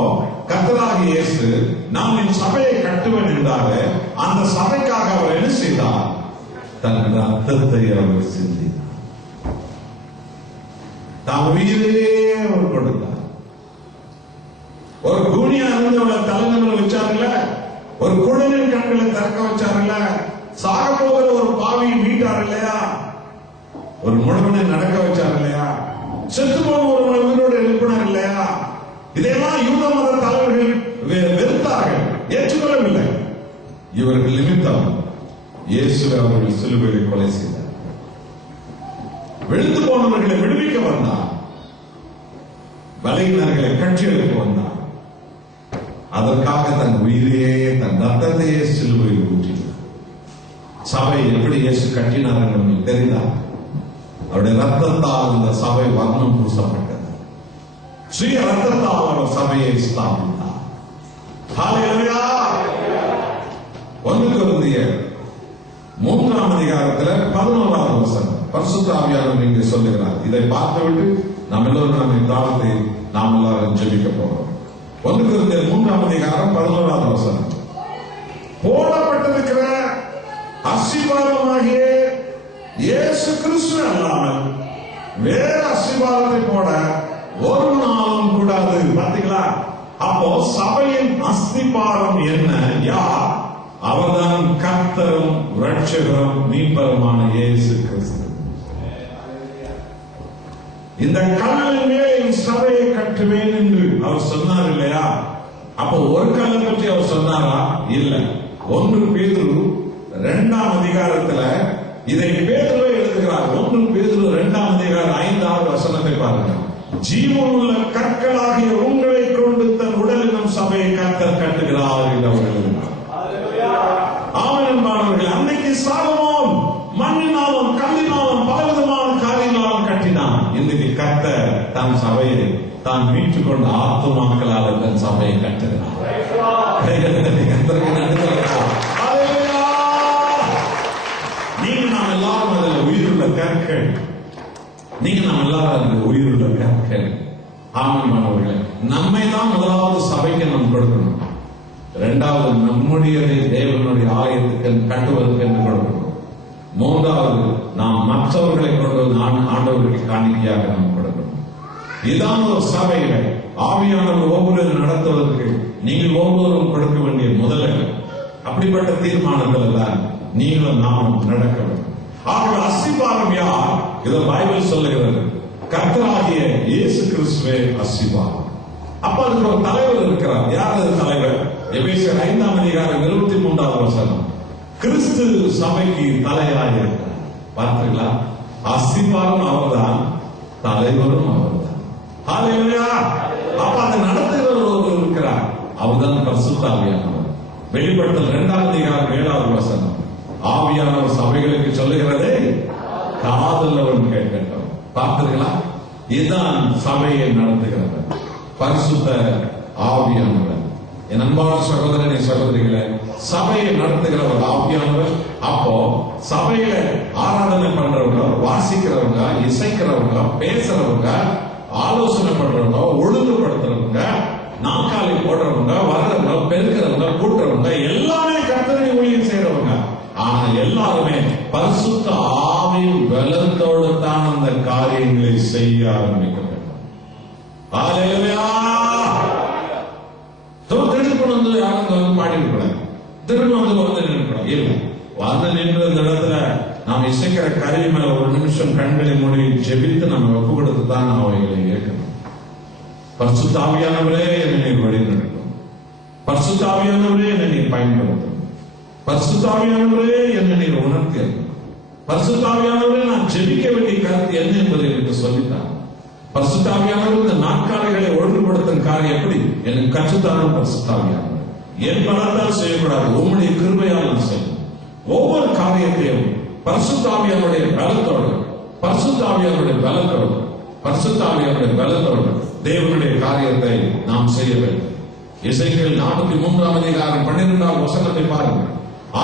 கர்த்தராகிய இயேசு நாம் என் சபையை கட்டுவேன் என்றாரு. அந்த சபைக்காக அவர் என்ன செய்தார்? தன் ரத்தத்தை அவர் சிந்தினார். தம் உயிரே அவர் கொடுத்தார். ஒரு கூனியா இருந்தவளை தலைநகரில் வச்சாருல்ல, ஒரு குழலின் கண்களை திறக்க வச்சாருல்ல, சாக போகிற ஒரு பாவியை மீட்டார் இல்லையா, ஒரு முழுவனை நடக்க வச்சார் இல்லையா, செத்து போன ஒரு உயிரோடு எழுப்பினார் இல்லையா. இதையெல்லாம் யூத மத தலைவர்கள் வெறுத்தார்கள், ஏற்றுக்கொள்ளவில்லை. இவர்கள் நிமித்தம் இயேசுவை அவர்கள் சிலுவையில் கொலை செய்தார். விழுந்து போனவர்களை விடுவிக்க வந்தார், பலகீனர்களை கட்சிகளுக்கு வந்தார். அதற்காக தன் உயிரையே தன் ரத்தத்தையே சிலுவையில் ஊற்றினார். சபை எப்படி இயேசு கட்டினார் என்று தெரிந்தார். அவருடைய ரத்தத்தால் இந்த சபை வர்ணம் பூசப்பட்டது. சுய ரத்தத்தால் அவர் சபையை ஸ்தாபித்தார். ஹல்லேலூயா. 1 கொரிந்தியர் 3ஆம் அதிகாரத்தில் 11வது வசனம் பரிசுத்த ஆவியானவர் இங்கே சொல்லுகிறார். இதை பார்த்துவிட்டு நாம் எல்லோரும் நம்மை தாழ்த்தி நாம் எல்லாரும் ஜெபிக்க போறோம். 1 கொரிந்தியர் 3ஆம் அதிகாரம் 11வது வசனம், போடப்பட்டிருக்கிற அஸ்திபாரமாகிய இயேசு கிறிஸ்து அல்லாமல் வேற அஸ்திபாரத்தை போட ஒரு நாளும் கூடாது. பார்த்தீங்களா? அப்போ சபையின் அஸ்திபாரம் என்ன? யார்? அவர்தான் கர்த்தரும் இரட்சகரும் மீட்பருமான இயேசு கிறிஸ்து. இந்த கல்லின் மேல் என் சபையை கட்டுவேன் என்று அவர் சொன்னார் இல்லையா? அப்போ ஒரு கல்லை பற்றி அவர் சொன்னாரா? இல்ல. 1 பேதுரு 2ஆம் அதிகாரத்துல இதை பேதுருவே எழுதுகிறார். 1 பேதுரு 2ஆம் அதிகாரம் 5வது வசனத்தை பாருங்க. ஜீவனுள்ள கற்களாகிய உங்களை கொண்டு தன் உடலிலும் சபையை கர்த்தர் கட்டுகிறார் என்று அவர் எழுதினார். ஆமென் என்பார்கள். அன்னைக்கு சாலமோன் மண்ணினாலும் கல்லினாலும் பலவிதமான காரியங்களாலும் கட்டினான். இன்றைக்கு கர்த்தர் தன் சபையை தான் மீட்டுக் கொண்ட ஆத்துமாக்களால் தன் சபையை கட்டுகிறார். நீங்க நாம் எல்லாரும் அதில் உயிருள்ள கற்கள். நீங்க நாம் எல்லாரும் உயிருள்ள கற்கள். ஆமானவர்களே, நம்மை தான் முதலாவது சபைக்கு நாம் கொடுக்கணும். 2வது நம்முடையதை தேவனுடைய ஆலயத்துக்கு கட்டுவதற்கு என்று கொடுக்கணும். 3வது நாம் மற்றவர்களை கொண்டு ஆண்டவருக்கு காணிக்கையாக நாம் கொடுக்கணும். இதான் ஒரு சபையில ஆவியானவர் ஒவ்வொரு நடத்துவதற்கு நீங்கள் ஒவ்வொருவரும் கொடுக்க வேண்டிய முதல்ல. அப்படிப்பட்ட தீர்மானங்கள் தான் நீங்களும் நாமும் நடக்க வேண்டும். ஆகவே அஸ்திபாரம் யார்? இதை பைபிள் சொல்லுகிறது. கர்த்தராகிய இயேசு கிறிஸ்துவே அஸ்திபாரம். அப்ப அதுக்கு ஒரு தலைவர் இருக்கிறார். யார் அது தலைவர்? எபேசியர் 5ஆம் அதிகாரம் 23வது வசனம். கிறிஸ்து சபைக்கு தலைவராக இருக்கிறார். பார்த்தீங்களா? அஸ்திபாரம் அவர்தான், தலைவரும் அவர்தான். ஹல்லேலூயா. அப்ப அதை நடத்துகிறவர் ஒருவர் இருக்கிறார். அவர்தான் பரிசுத்த ஆவியானவர். வெளிப்படுத்தல் 2ஆம் அதிகாரம் 7வது வசனம். ஆவியானவர் சபைகளுக்கு சொல்லுகிறதே காதுள்ளவன் கேட்கட்டும். பார்த்தீர்களா? இதுதான் சபையை நடத்துகிறவர் பரிசுத்த ஆவியானவர். என் அன்பான சகோதரனை சகோதரிகளை, சபையை நடத்துகிறவர் ஆவியானவர். அப்போ சபையில ஆராதனை பண்றவங்க, வாசிக்கிறவங்க, இசைக்கிறவங்க, பேசுறவங்க, ஆலோசனை பண்றவங்க, ஒழுங்குபடுத்துறவங்க, நாற்காலி போடுறவங்க, வர்றவங்க, பெருக்கிறவங்க, கூட்டுறவங்க, எல்லாமே கர்த்தரை ஊழியம் செய்யறவங்க. ஆனா எல்லாருமே பரிசுத்த ஆவியின் பலத்தோடு தான் அந்த காரியங்களை செய்ய ஆரம்பிக்க வேண்டும். ஹல்லேலூயா. திருப்பி வந்து யாரும் பாடிக்கூடாது, திரும்ப வந்து நிற்கக்கூடாது. இல்லை, வந்து நின்ற இந்த இடத்துல நாம் இசைக்கிற கருவி மேல ஒரு நிமிஷம் கண்களை மூடி ஜெபித்து நம்ம ஒப்பு கொடுத்து தான் நாம் அவைகளை கேட்கணும். பரிசுத்த ஆவியானவரே என்னை வழி நடக்கும். பரிசுத்த ஆவியானவரே என்னை நீர் பயன்படுத்தும். பரிசுத்த ஆவியானவரே என்னை நீர் உணர்த்தியது. பரிசுத்த ஆவியானவரே நான் ஜெபிக்க வேண்டிய கருத்து என்ன என்பதை எனக்கு சொல்லித்தார். பரிசுத்த ஆவியானவர் இந்த நாட்காலைகளை ஒழுங்குபடுத்தும் காரியம் எப்படி எனக்கு கற்றுத்தாரும். பரிசுத்த ஆவியானவர் என் பலத்தால் செய்யக்கூடாது, உங்களுடைய கிருபையால் நான் செய்யும். ஒவ்வொரு காரியத்தையும் பரிசுத்த ஆவியானுடைய பலத்தோடு, பரிசுத்த ஆவியானுடைய பலத்தோடு, பரிசுத்த ஆவியானுடைய பலத்தோடு தேவனுடைய காரியத்தை நாம் செய்ய வேண்டும். எசேக்கியேல் 43ஆம் அதிகாரம் 12ஆம் வசனத்தை பாருங்கள்.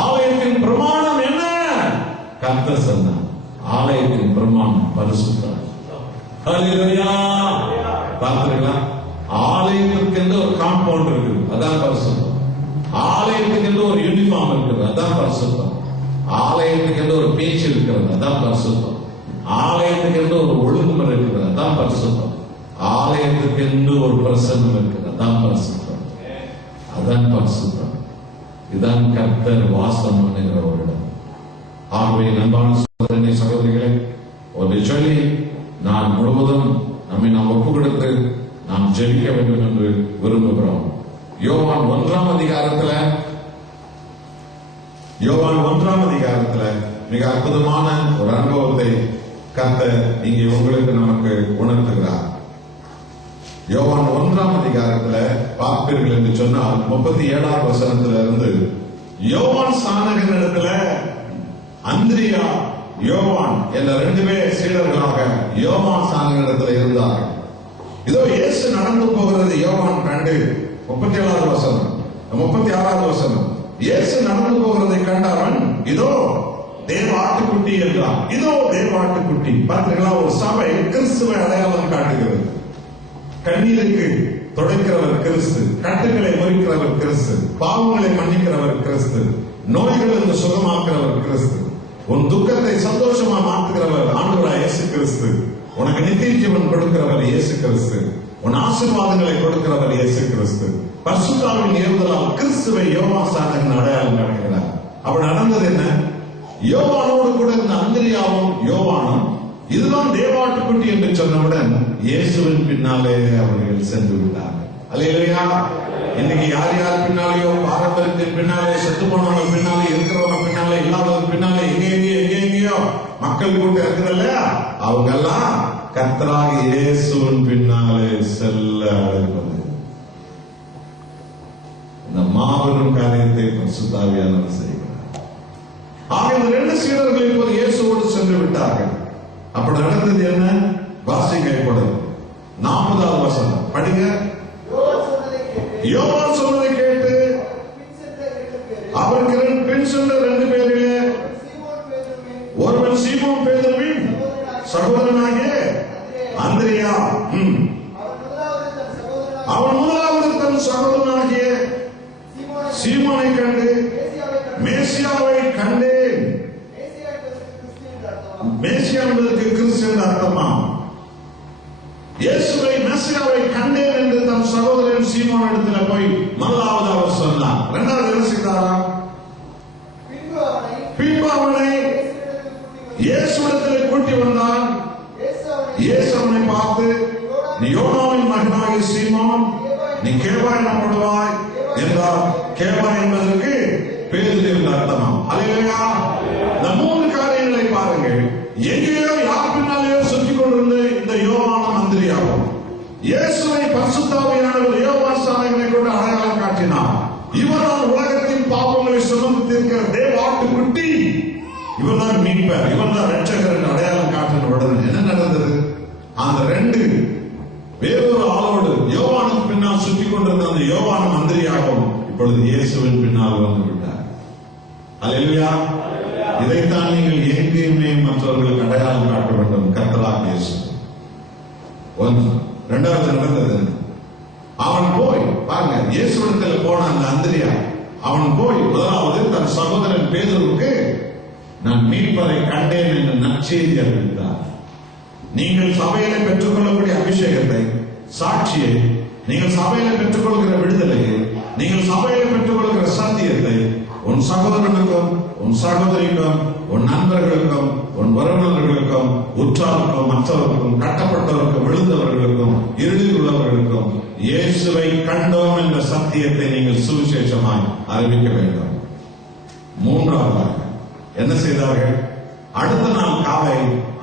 ஆலயத்தின் பிரமாணம் என்ன? கர்த்தர் சொன்னார், ஆலயத்தின் பிரமாணம் பரிசுத்தம். ஹல்லேலூயா. பார்த்தீங்களா? ஆலயத்துக்கு என்று ஒரு காம்பவுண்ட் இருக்குது, அதான் பரிசுத்தம். ஆலயத்துக்கு என்று ஒரு யூனிஃபார்ம் இருக்குது, அதான் பரிசுத்தம். ஆலயத்துக்கு என்று ஒரு பேச்சு இருக்கிறது, அதான் பரிசுத்தம். ஆலயத்துக்கு என்று ஒரு ஒழுங்குமுறை இருக்கிறது, அதான் பரிசுத்தம். ஆலயத்துக்கு என்று ஒரு பிரசன்னம் இருக்குது, அதான் பரிசுத்தம். அதான் பரிசுத்தம். இதான் கர்த்தர் வாசம் பண்ணுகிற ஒரு இடம். ஆகவே அன்பான சகோதரனே சகோதரிகளே, ஒரு சொல்லி நான் முழுவதும் நம்மை நாம் ஒப்பு கொடுத்து நாம் ஜெபிக்க வேண்டும் என்று விரும்புகிறோம். யோவான் 1ஆம் அதிகாரத்துல மிக அற்புதமான ஒரு அனுபவத்தை கர்த்தர் இங்கே உங்களுக்கு நமக்கு உணர்த்துகிறார். யோவான் 1ஆம் அதிகாரத்துல பார்ப்பீர்கள் என்று சொன்னால் 37ஆம் வசனத்துல இருந்து யோவான் ஸ்நானகன் இடத்துல அந்திரியா, யோவான் என்ற 2 பேர் சீடர்களாக யோவான் ஸ்நானகன் இடத்துல இருந்தார்கள். இதோ இயேசு நடந்து போகிறது யோவான் கண்டு 37ஆவது வசனம் 36ஆவது வசனம். இயேசு நடந்து போகிறதை கண்டவன் இதோ தேவ ஆட்டுக்குட்டி என்றான். இதோ தேவ ஆட்டுக்குட்டி. பார்த்தீங்களா? ஒரு சபை கிறிஸ்துவை அடையாளம் காட்டுகிறது. கண்ணீருக்கு துடைக்கிறவர் கிறிஸ்து, கட்டுகளை முறிக்கிறவர் கிறிஸ்து, பாவங்களை மன்னிக்கிறவர் கிறிஸ்து, நோய்களிலிருந்து சுகமாக்குறவர் கிறிஸ்து, உன் துக்கத்தை சந்தோஷமா மாற்றுகிறவர் ஆண்டவராய் இயேசு கிறிஸ்து, உனக்கு நித்திய ஜீவன் கொடுக்கிறவர் இயேசு கிறிஸ்து, உன் ஆசீர்வாதங்களை கொடுக்கிறவர் இயேசு கிறிஸ்து. பரிசுத்த ஆவியின் ஏவுதலால் கிறிஸ்துவை யோவான் ஸ்நானகன் அடையாளம் காட்டுகிறார். அப்படி நடந்தது என்ன? யோவானோடு கூட இருந்த அந்திரியாவும் யோவானும் இதுதான் தேவாட்டுக்குட்டி என்று சொன்னவுடன் இயேசுவின் பின்னாலே அவர்கள் சென்று விட்டார்கள். அல்லேலூயா. இன்னைக்கு யார் யார் பின்னாலேயோ, பாரம்பரியத்தின் பின்னாலே, செத்து போனவங்க பின்னாலே, இருக்கிறவங்க பின்னாலே, இல்லாதவங்க பின்னாலே எங்கெங்கயோ மக்கள் கூட்டம் இருக்குதல்ல, அவங்க எல்லாம் கர்த்தராகிய இயேசுவின் பின்னாலே செல்ல அழைப்பது. இந்த மாபெரும் காரியத்தை பரிசுத்த ஆவியானவர் செய்கிறார். ஆக இந்த 2 சீடர்கள் இப்போது இயேசுவோடு சென்று விட்டார்கள். அப்படி நடந்தது என்ன? வாசிங்க இப்பொழுது 40ஆவது வசனம் படிங்க. யோவான் சொன்னதை கேட்டு அவருக்கு பின் சென்ற 2 பேரிலே ஒருவன் சீமோன் பேதுருவின் சகோதரனாகிய அந்திரியா. அவன் முதலாவது தன் சகோதரனாகிய சீமோனை கண்டு மேசியாவை கண்டேன். மேசியா என்பதற்கு கிறிஸ்து என்று அர்த்தமா? இயேசுவை மேசியாவை கண்டேன் என்று தன் சகோதரன் சீமோன் இடத்துல போய் முதலாவது அவர் சொன்னார். 2வது என்ன செய்தாரா? பின்பு அவனை இயேசுவிடத்தில் கூட்டி வந்தான். இயேசு அவனை பார்த்து, நீ யோனாவின் மகனாகிய சீமோன், நீ கேபா எனப்படுவாய் என்றார். கேபா என்பதற்கு பேதுரு என்று அர்த்தமாம். அல்லேலூயா. இந்த 3 காரியங்களை பாருங்கள். எங்கேயோ யார் பின்னாலேயோ சுற்றி கொண்டிருந்த இந்த யோவானும் அந்திரியாவும் இயேசுவை பரிசுத்த ஆவியானவர் யோவான் ஸ்நானகனை கொண்டு அடையாளம் காட்டினார். இவர்தான் உலகத்தின் பாவங்களை சுமந்து தீர்க்கிற தேவ ஆட்டுக்குட்டி, இவர்தான் மீட்பர், இவர்தான் இரட்சகர் என்று அடையாளம் காட்டின உடனே என்ன நடந்தது? அந்த 2 வேறொரு ஆளோடு யோவானுக்கு பின்னால் சுற்றி கொண்டிருந்த அந்த யோவானும் அந்திரியாவும் இப்பொழுது இயேசுவின் பின்னால் வந்து விட்டார். அல்லேலூயா. இதைத்தான் நீங்கள் எங்கேயுமே மற்றவர்களுக்கு அடையாளம் காட்ட வேண்டும். கர்த்தராகிய இயேசு. 2வது நடந்தது, அவன் போய் பாருங்க, இயேசுவிடத்தில் போன அந்த அந்திரியா அவன் போய் முதலாவது தன் சகோதரன் பேதுருவுக்கு நான் மீட்பரை கண்டேன் என்று நற்செய்தி அறிவித்தார். நீங்கள் சபையில பெற்றுக்கொள்ளக்கூடிய அபிஷேகத்தை, சாட்சியை, நீங்கள் சபையில பெற்றுக்கொள்கிற விடுதலையை, நீங்கள் சபையில பெற்றுக்கொள்கிற சத்தியத்தை உன் சகோதரனுக்கும் உன் சகோதரிக்கும் உன் நண்பர்களுக்கும் உன் உறவினர்களுக்கும் உற்றாருக்கும் மற்றவர்களுக்கும் கட்டப்பட்டவருக்கும் விழுந்தவர்களுக்கும் இருளில் உள்ளவர்களுக்கும் இயேசுவை கண்டோம் என்ற சத்தியத்தை நீங்கள் சுவிசேஷமாய் அறிவிக்க வேண்டும். மூன்றாவதாக என்ன செய்தார்கள்? அடுத்த நாள் காலை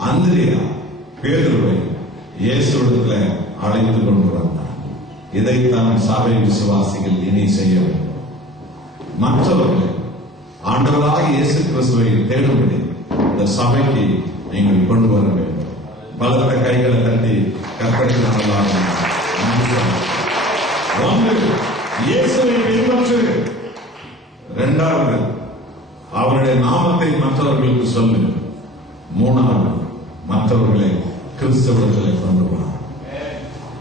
அந்திரியா பேதுருவை இயேசுவிடத்தில் அழைத்து கொண்டு வந்தார். இதைத்தான் சபை விசுவாசிகள் இனி செய்ய வேண்டும். மற்றவர்கள் ஆண்டவராக இயேசு கிறிஸ்துவை தேடும்படி இந்த சபைக்கு நீங்கள் கொண்டு வர வேண்டும். பலத்த கைகளை தட்டி கற்பனைக்கு நல்லதாக. ஒன்று, இயேசுவை பின்பற்று. இரண்டாவது, அவருடைய நாமத்தை மற்றவர்களுக்கு சொல்லு. மூணாவது, மற்றவர்களை கிறிஸ்தவர்களை கொண்டு வா.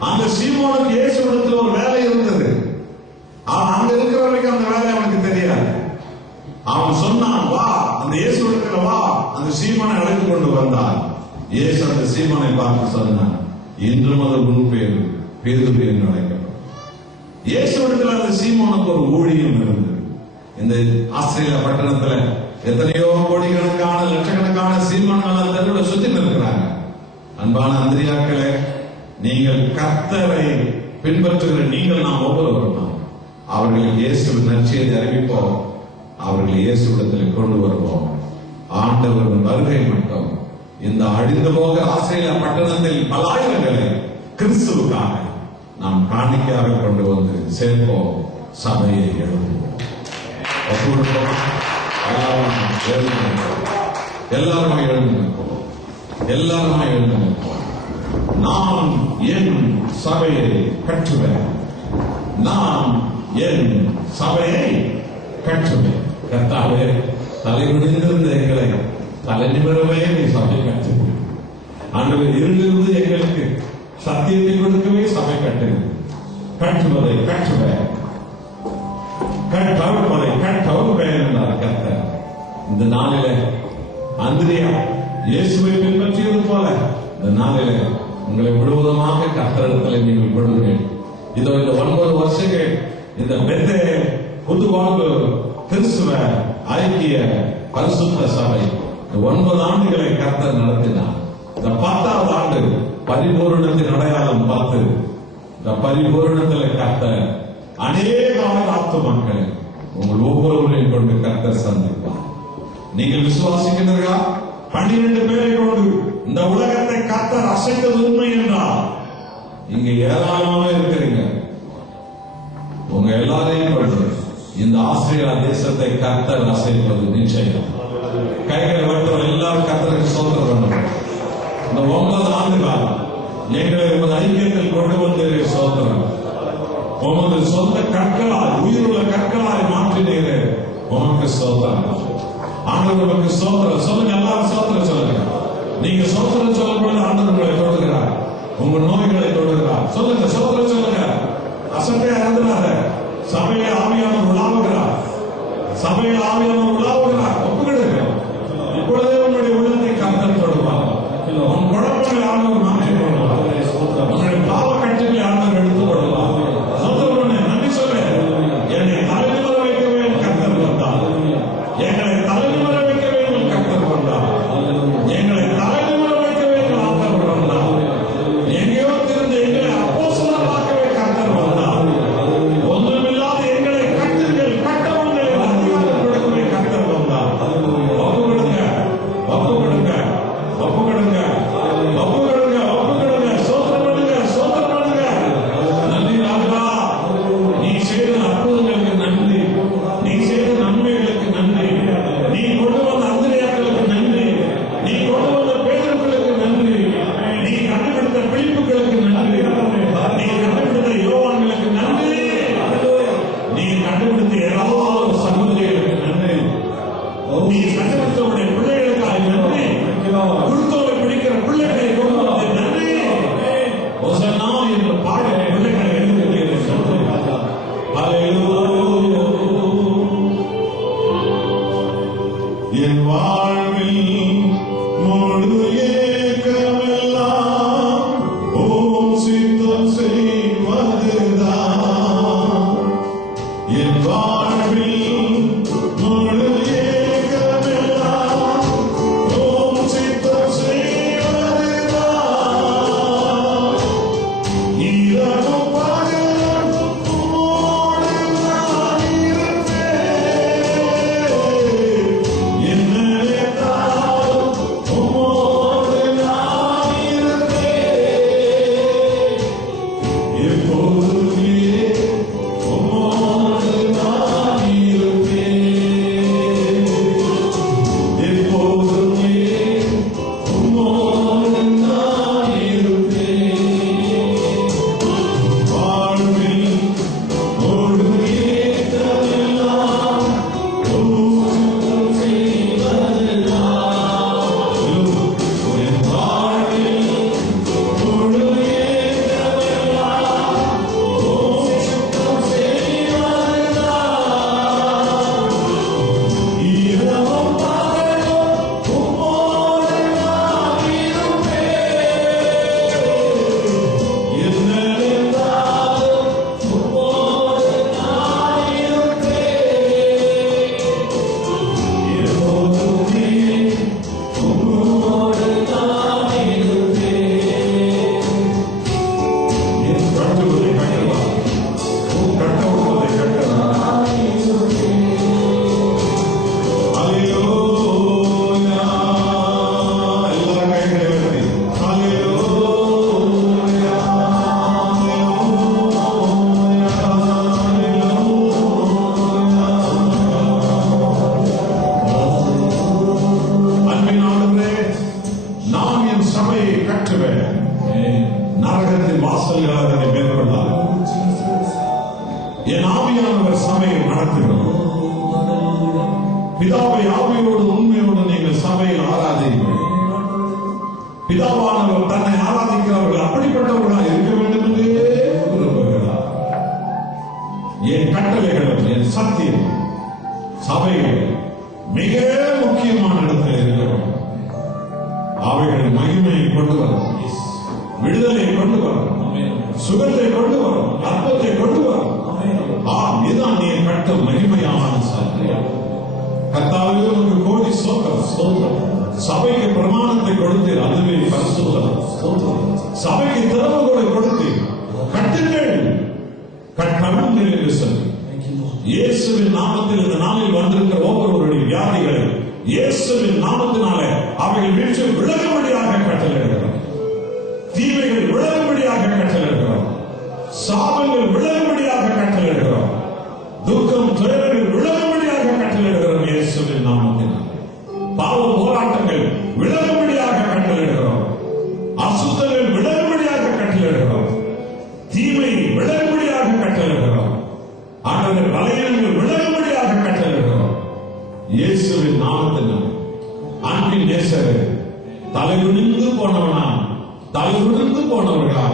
அந்த சீமோனுக்கு இயேசுவிடத்தில் ஒரு வேலை இருந்தது. அவன் அங்க இருக்கிறவர்களுக்கு அந்த வேலை அவனுக்கு தெரியாது. அவன் சொன்னான், வா அந்த இயேசுவிடத்தில் வா. அந்த சீமோனை அழைத்து கொண்டு வந்தார். இயேசு அந்த சீமோனை பார்த்து சொன்னான், இன்று முதல் உன் பேர் பேதுரு என்று அழைக்கப்படும். இயேசுவிடத்தில் அந்த சீமோனுக்கு ஒரு ஊழியம் இருந்தது. இந்த ஆஸ்திரேலியா பட்டணத்துல எத்தனையோ கோடிக்கணக்கான லட்சக்கணக்கான சீமோன்கள் அந்த தெருவில் சுத்தி இருக்கிறாங்க. அன்பான அந்திரியாக்களே, நீங்கள் கர்த்தரை பின்பற்றுகிற நீங்கள் நாம் ஒவ்வொருவரும் அவர்களுக்கு இயேசுவின் நற்செய்தி அறிவிப்போம். அவர்களை இயேசுவிடத்தில் கொண்டு வருவோம். ஆண்டவரின் வருகை மட்டும் இந்த அழிந்து போக ஆஸ்திரேலியா பட்டணத்தில் பல்லாயிரங்களை கிறிஸ்துவுக்காக நாம் காணிக்கையாக கொண்டு வந்து சேர்ப்போம். சபையை எழுதுவோம். எல்லாருமே எழுந்திருப்போம். நான் என் சபையை கட்டுவேன். நான் என் சபையை கட்டுவேன். கர்த்தாவே, தலைமுடிந்திருந்த எங்களை தலைநிமிரவே நீ சபை கட்டுவேன். ஆண்டவர் இருளிலிருந்து எங்களுக்கு சத்தியத்தை கொடுக்கவே சபை கட்டுவதை கட்டுவேன். கட்டவுவேன் என்றார் கர்த்தர். இந்த நாளில அந்திரியா இயேசுவை பின்பற்றியது போல இந்த நாளில உங்களை முழுவதுமாக கர்த்தரிடத்தில் நீங்கள் கொடுங்கள். இதோ இந்த 9 வருஷங்கள் இந்த பெத்தேல் புது வாழ்வு கிறிஸ்துவ ஐக்கிய பரிசுத்த சபை 9 ஆண்டுகளை கர்த்தர் நடத்தினார். இந்த 10வது ஆண்டு பரிபூரணத்தின் அடையாளம் 10. இந்த பரிபூரணத்தில் கர்த்தர் அநேக ஆத்துமக்களை உங்கள் ஒவ்வொருவரையும் கொண்டு கர்த்தர் சந்திப்பார். நீங்கள் விசுவாசிக்கிறீர்களா? 12 பேரை கொண்டு இந்த உலகத்தை கர்த்தர் அசைத்தது உண்மை என்றால் இங்க ஏராளமாக இருக்கிறீங்க. உங்க எல்லாரையும் கொண்டு இந்த ஆஸ்திரேலியா தேசத்தை கர்த்தர் அசைப்பது நிச்சயம். கைகள் வட்டவர் எல்லாரும் கர்த்தருக்கு சோதனை பண்ணணும். இந்த 9 ஆண்டு காலம் எங்களை உமது ஐக்கியத்தில் கொண்டு வந்து சோதனை உமது சொந்த கற்களால் உயிருள்ள கற்களாய் மாற்றினீரே உமக்கு சோதனை. ஆண்டவர் உமக்கு சோதனை. சொல்லுங்க, எல்லாரும் சோதனை சொல்லுங்க. நீங்க சோதனை சொல்லும் பொழுது ஆண்டவர் உங்களை தொடுகிறார். உங்க நோய்களை தொடுகிறார். சொல்லுங்க, சோதனை சொல்லுங்க. அசட்டையா இறந்துடாத. சபையை ஆவியானவர் உலாவுகிறார். சபையில் ஆவியானவர் உலாவுகிறார். ஒப்புக்கிடுங்க. இப்பொழுதே உன்னுடைய உள்ளத்தை கர்த்தர் தொடுவார். உன் குழப்பங்களை ஆண்டவர் மாற்றி கொள்வார். உன்னுடைய பாவ கட்டுகளை ஆண்டவர் எடுத்துக் கொள்வார். நன்றி சொல்ல. என்னை தலைநிமிர வைக்கவே கர்த்தர் வந்தார். எங்களை தலைநிமிர வைக்கவே கர்த்தர் வந்தார். எங்களை தலைநிமிர வைக்கவே கர்த்தர் வந்தார். எங்கேயோ திறந்த எங்களை அப்போஸ்தலராக்கவே கர்த்தர் வந்தார். ஒன்றுமில்லாத எங்களை கட்டுங்கள், கட்டவங்களை அதிகாரம் கொடுக்கவே கர்த்தர் வந்தார். ஒப்பு கொடுங்க, ஒப்பு கொடுங்க, ஒப்பு கொடுங்க, ஒப்பு கொடுங்க, ஒப்பு கொடுங்க. சோதனை பண்ணுங்க, சோதனை பண்ணுங்க. நன்றி ராஜா, நீ செய்த அற்புதங்களுக்கு நன்றி. நீ செய்த நன்மைகளுக்கு நன்றி. நீ கொண்டு வந்த அந்திரியாக்களுக்கு நன்றி. நீ கொண்டு வந்த பேதர்களுக்கு நன்றி. நீ கண்டுபிடித்த பிடிப்புகளுக்கு நன்றி. நீ கண்டுபிடித்த யோவான்களுக்கு நன்றி. நீ கண்டுபிடித்த ஏதாவது சகோதரிகளுக்கு நன்றி. நீ கண்டுபிடித்தவருடைய பிள்ளைகளுக்காக நன்றி. குருத்தோவை பிடிக்கிற பிள்ளைகளை கொண்டு வந்த நன்றி. ஒசன்னா என்ற பாடலை பிள்ளைகளை எழுதுகிறேன். ஹல்லேலூயா. என் வாழ்வில் முழு ஏக்கமெல்லாம் ஓம் சித்தம் செய்வதுதான். என் வாழ்வில் முழு ஏக்கமெல்லாம் ஓம் சித்தம் செய்வதுதான். இரவும் பகலும் பிதாவை ஆவியோடு உண்மையோடு நீங்கள் சபையில் ஆராதிங்கள். பிதாவானவர் தன்னை ஆராதிக்கிறவர்கள் அப்படிப்பட்டவர்களாக இருக்க வேண்டும் என்றே விரும்புகிறார். என் கட்டளைகளும் என் சத்தியம் சபைகள் மிக முக்கியமான இடத்தில் இருக்கிறோம். அவைகள் மகிமையை கொண்டு வரும், விடுதலை கொண்டு வரும், சுகத்தை கொண்டு வரும், அற்பத்தை கொண்டு வரும். இதுதான் நீ கட்டும் மகிமையான சத்தியம். கர்த்தாவே உனக்கு கோடி ஸ்தோத்திரம். சபைக்கு பிரமாணத்தை கொடுத்து அதுவே பரிசுத்தம். சபைக்கு திறவுகளை கொடுத்து கட்டுங்கள், கட்டணும் என்று சொல்லி இயேசுவின் நாமத்தில் இந்த நாளில் வந்திருக்கிற ஒவ்வொருவருடைய வியாதிகளை இயேசுவின் நாமத்தினாலே அவைகள் வீழ்ச்சி விலகும்படியாக கட்டளையிடுகிறோம். தீமைகள் விலகும்படியாக கட்டளையிடுகிறோம். சாபங்கள் விலகும்படியாக கட்டளையிடுகிறோம். துக்கம் துயரங்கள் விலகும்படியாக கட்டளையிடுகிறோம். இயேசுவின் நாமத்தினால் பாவ போராட்டங்கள் விலகும்படியாக கட்டளையிடுகிறோம். அசுத்தங்கள் விலகும்படியாக கட்டளையிடுகிறோம். தீமை விலகும்படியாக கட்டளையிடுகிறோம். ஆண்டவரே பலவீனங்கள் விலகும்படியாக கட்டளையிடுகிறோம். இயேசுவின் நாமத்தினால் அன்பின் நேசரே, தலைகுனிந்து போனவனா தலைகுனிந்து போனவர்களா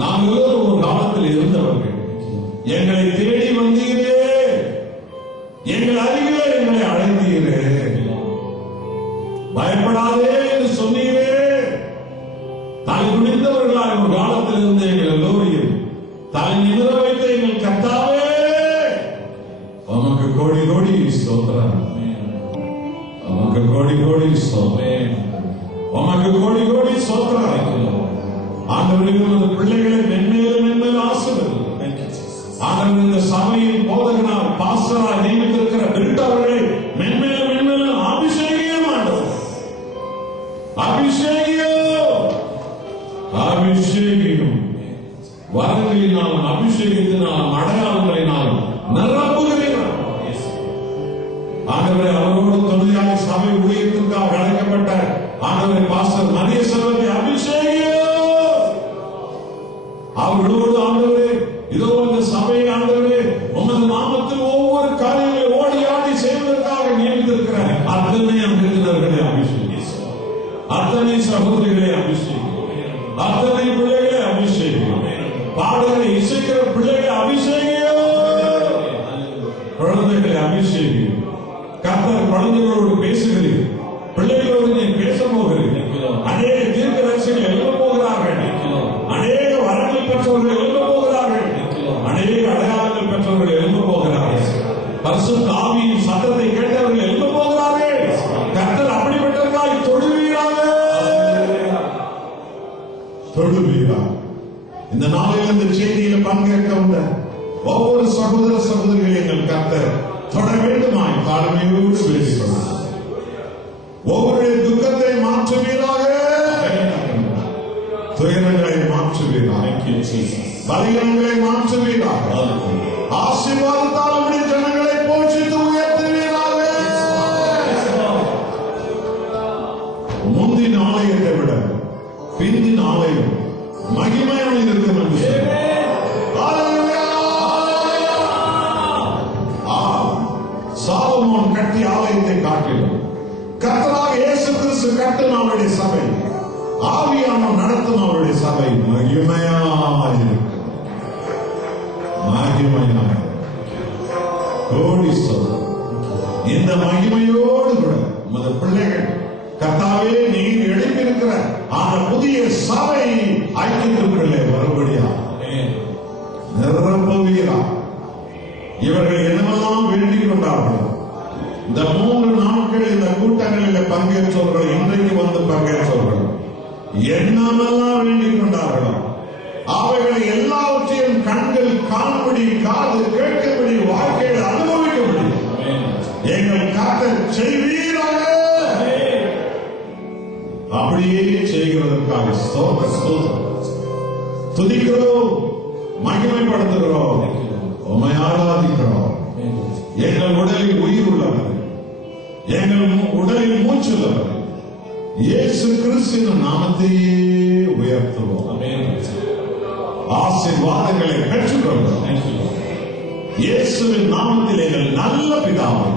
நாங்கள் ஒரு காலத்தில் இருந்தவர்கள். எங்களை தேடி வந்தீரே, எங்கள் அருகிலே எங்களை அழைத்தீரே, பயப்படாதே என்று சொன்னீரே. தலை குனிந்தவர்களாக ஒரு காலத்தில் இருந்த எங்கள் எல்லோரையும் தலை நிமிர வைத்த எங்கள் கர்த்தாவே உமக்கு கோடி கோடி ஸ்தோத்திரம். உமக்கு கோடி கோடி ஸ்தோத்திரம். உமக்கு கோடி கோடி ஸ்தோத்திரம். ஆண்டவரே உமது பிள்ளைகளை மென்மேலும் மென்மேலும் ஆசீர்வதியும். ஆண்டவர் இந்த சபையின் போதகனார் பாஸ்டராய் நியமித்திருக்கிற பிரிட் அவர்களை மென்மேலும் மென்மேலும் அபிஷேகியும். ஆண்டவர் அபிஷேகியும் வரங்களினாலும் அபிஷேகத்தினாலும் அடையாளங்களினாலும் நிரப்புகிறீர்கள். ஆண்டவரை அவரோடு துணையாக சபை ஊழியத்திற்காக அழைக்கப்பட்ட ஆண்டவரை பாஸ்டர் மரிய செல்வத்தை அபிஷேகியும். அவர்களோடு ஆண்டவரே இதோ இந்த சபையை ஆண்டவரே உமது நாமத்தில் ஒவ்வொரு காரியங்களை ஓடி ஆடி செய்வதற்காக நியமித்திருக்கிற அத்தனை அங்கிருந்தவர்களை அபிஷேகம், அத்தனை சகோதரிகளை அபிஷேகம், அத்தனை பிள்ளைகளை அபிஷேகம், பாடுகிற இசைக்கிற பிள்ளைகளை அபிஷேகம், குழந்தைகளை அபிஷேகம். கர்த்தர் குழந்தைகளோடு பேசுகிறீர், பிள்ளைகளோடு நீ பேச போகிறீர். அநேக தீர்க்கதரிசிகள் எழுத போகிறார்கள், அநேக வரங்கள் பெற்றவர்கள் எழுத போகிறார்கள், அநேக அடையாளங்கள் பெற்றவர்கள் எழுத போகிறார்கள், பரிசுத்த ஆவியின் சத்தத்தை கேட்டவர்கள் எழுத போகிறார்கள். கர்த்தர் அப்படிப்பட்டவர்களாய் தொழுவீராக. இந்த நாளில் இந்த செய்தியில பங்கேற்க வந்த ஒவ்வொரு சகோதர சகோதரிகளை எங்கள் கர்த்தர் தொட வேண்டுமாய் தாழ்மையோடு பேசுகிறார். ஒவ்வொரு துக்கத்தை மாற்றுவீராக, துயரங்களை மாற்றுவீராக, பலவீனங்களை மாற்றுவீராக, ஆசீர்வாதத்தால் நம்முடைய ஜனங்களை போஷித்து உயர்த்துவீராக. முந்தின ஆலயத்தை விட பிந்தின ஆலயம் மகிமையாக இருக்கும் என்று சாலமோன் கட்டிய ஆலயத்தை காட்டிலும் கர்த்தராக இயேசு கிறிஸ்து கட்டும் அவருடைய சபை, ஆவியானவர் நடத்தும் அவருடைய சபை மகிமையாக இருக்கிறது. மகிமையாக கோடி சொல்ல இந்த மகிமையோடு கூட உமது பிள்ளைகள் கர்த்தாவே நீர் எழுப்பியிருக்கிற அந்த புதிய சபை ஐக்கியத்திற்குள்ளே வரும்படியா நிரப்புவீரா. இவர்கள் என்னவெல்லாம் வேண்டிக் கொண்டார்களோ இந்த 3 நாட்கள் இந்த கூட்டங்களில் பங்கேற்றவர்கள், இன்றைக்கு வந்து பங்கேற்றவர்கள் என்னவெல்லாம் வேண்டிக் கொண்டார்களோ அவைகளை எல்லாவற்றையும் கண்கள் காண்படி, காது கேட்கும்படி, வாழ்க்கையில் அனுபவிக்கும்படி எங்கள் கர்த்தர் செய்வீராக. அப்படியே செய்கிறதற்காக ஸ்தோத்திரம் துதிக்கிறோம், மகிமைப்படுத்துகிறோம், உம்மை ஆராதிக்கிறோம். எங்கள் உடலில் உயிர் உள்ளவர், எங்கள் உடலில் மூச்சு உள்ளவர் இயேசு கிறிஸ்துவின் நாமத்தையே உயர்த்துவோம். ஆசீர்வாதங்களை பெற்றுக்கொள்கிறோம். இயேசுவின் நாமத்தில் எங்கள் நல்ல பிதாவே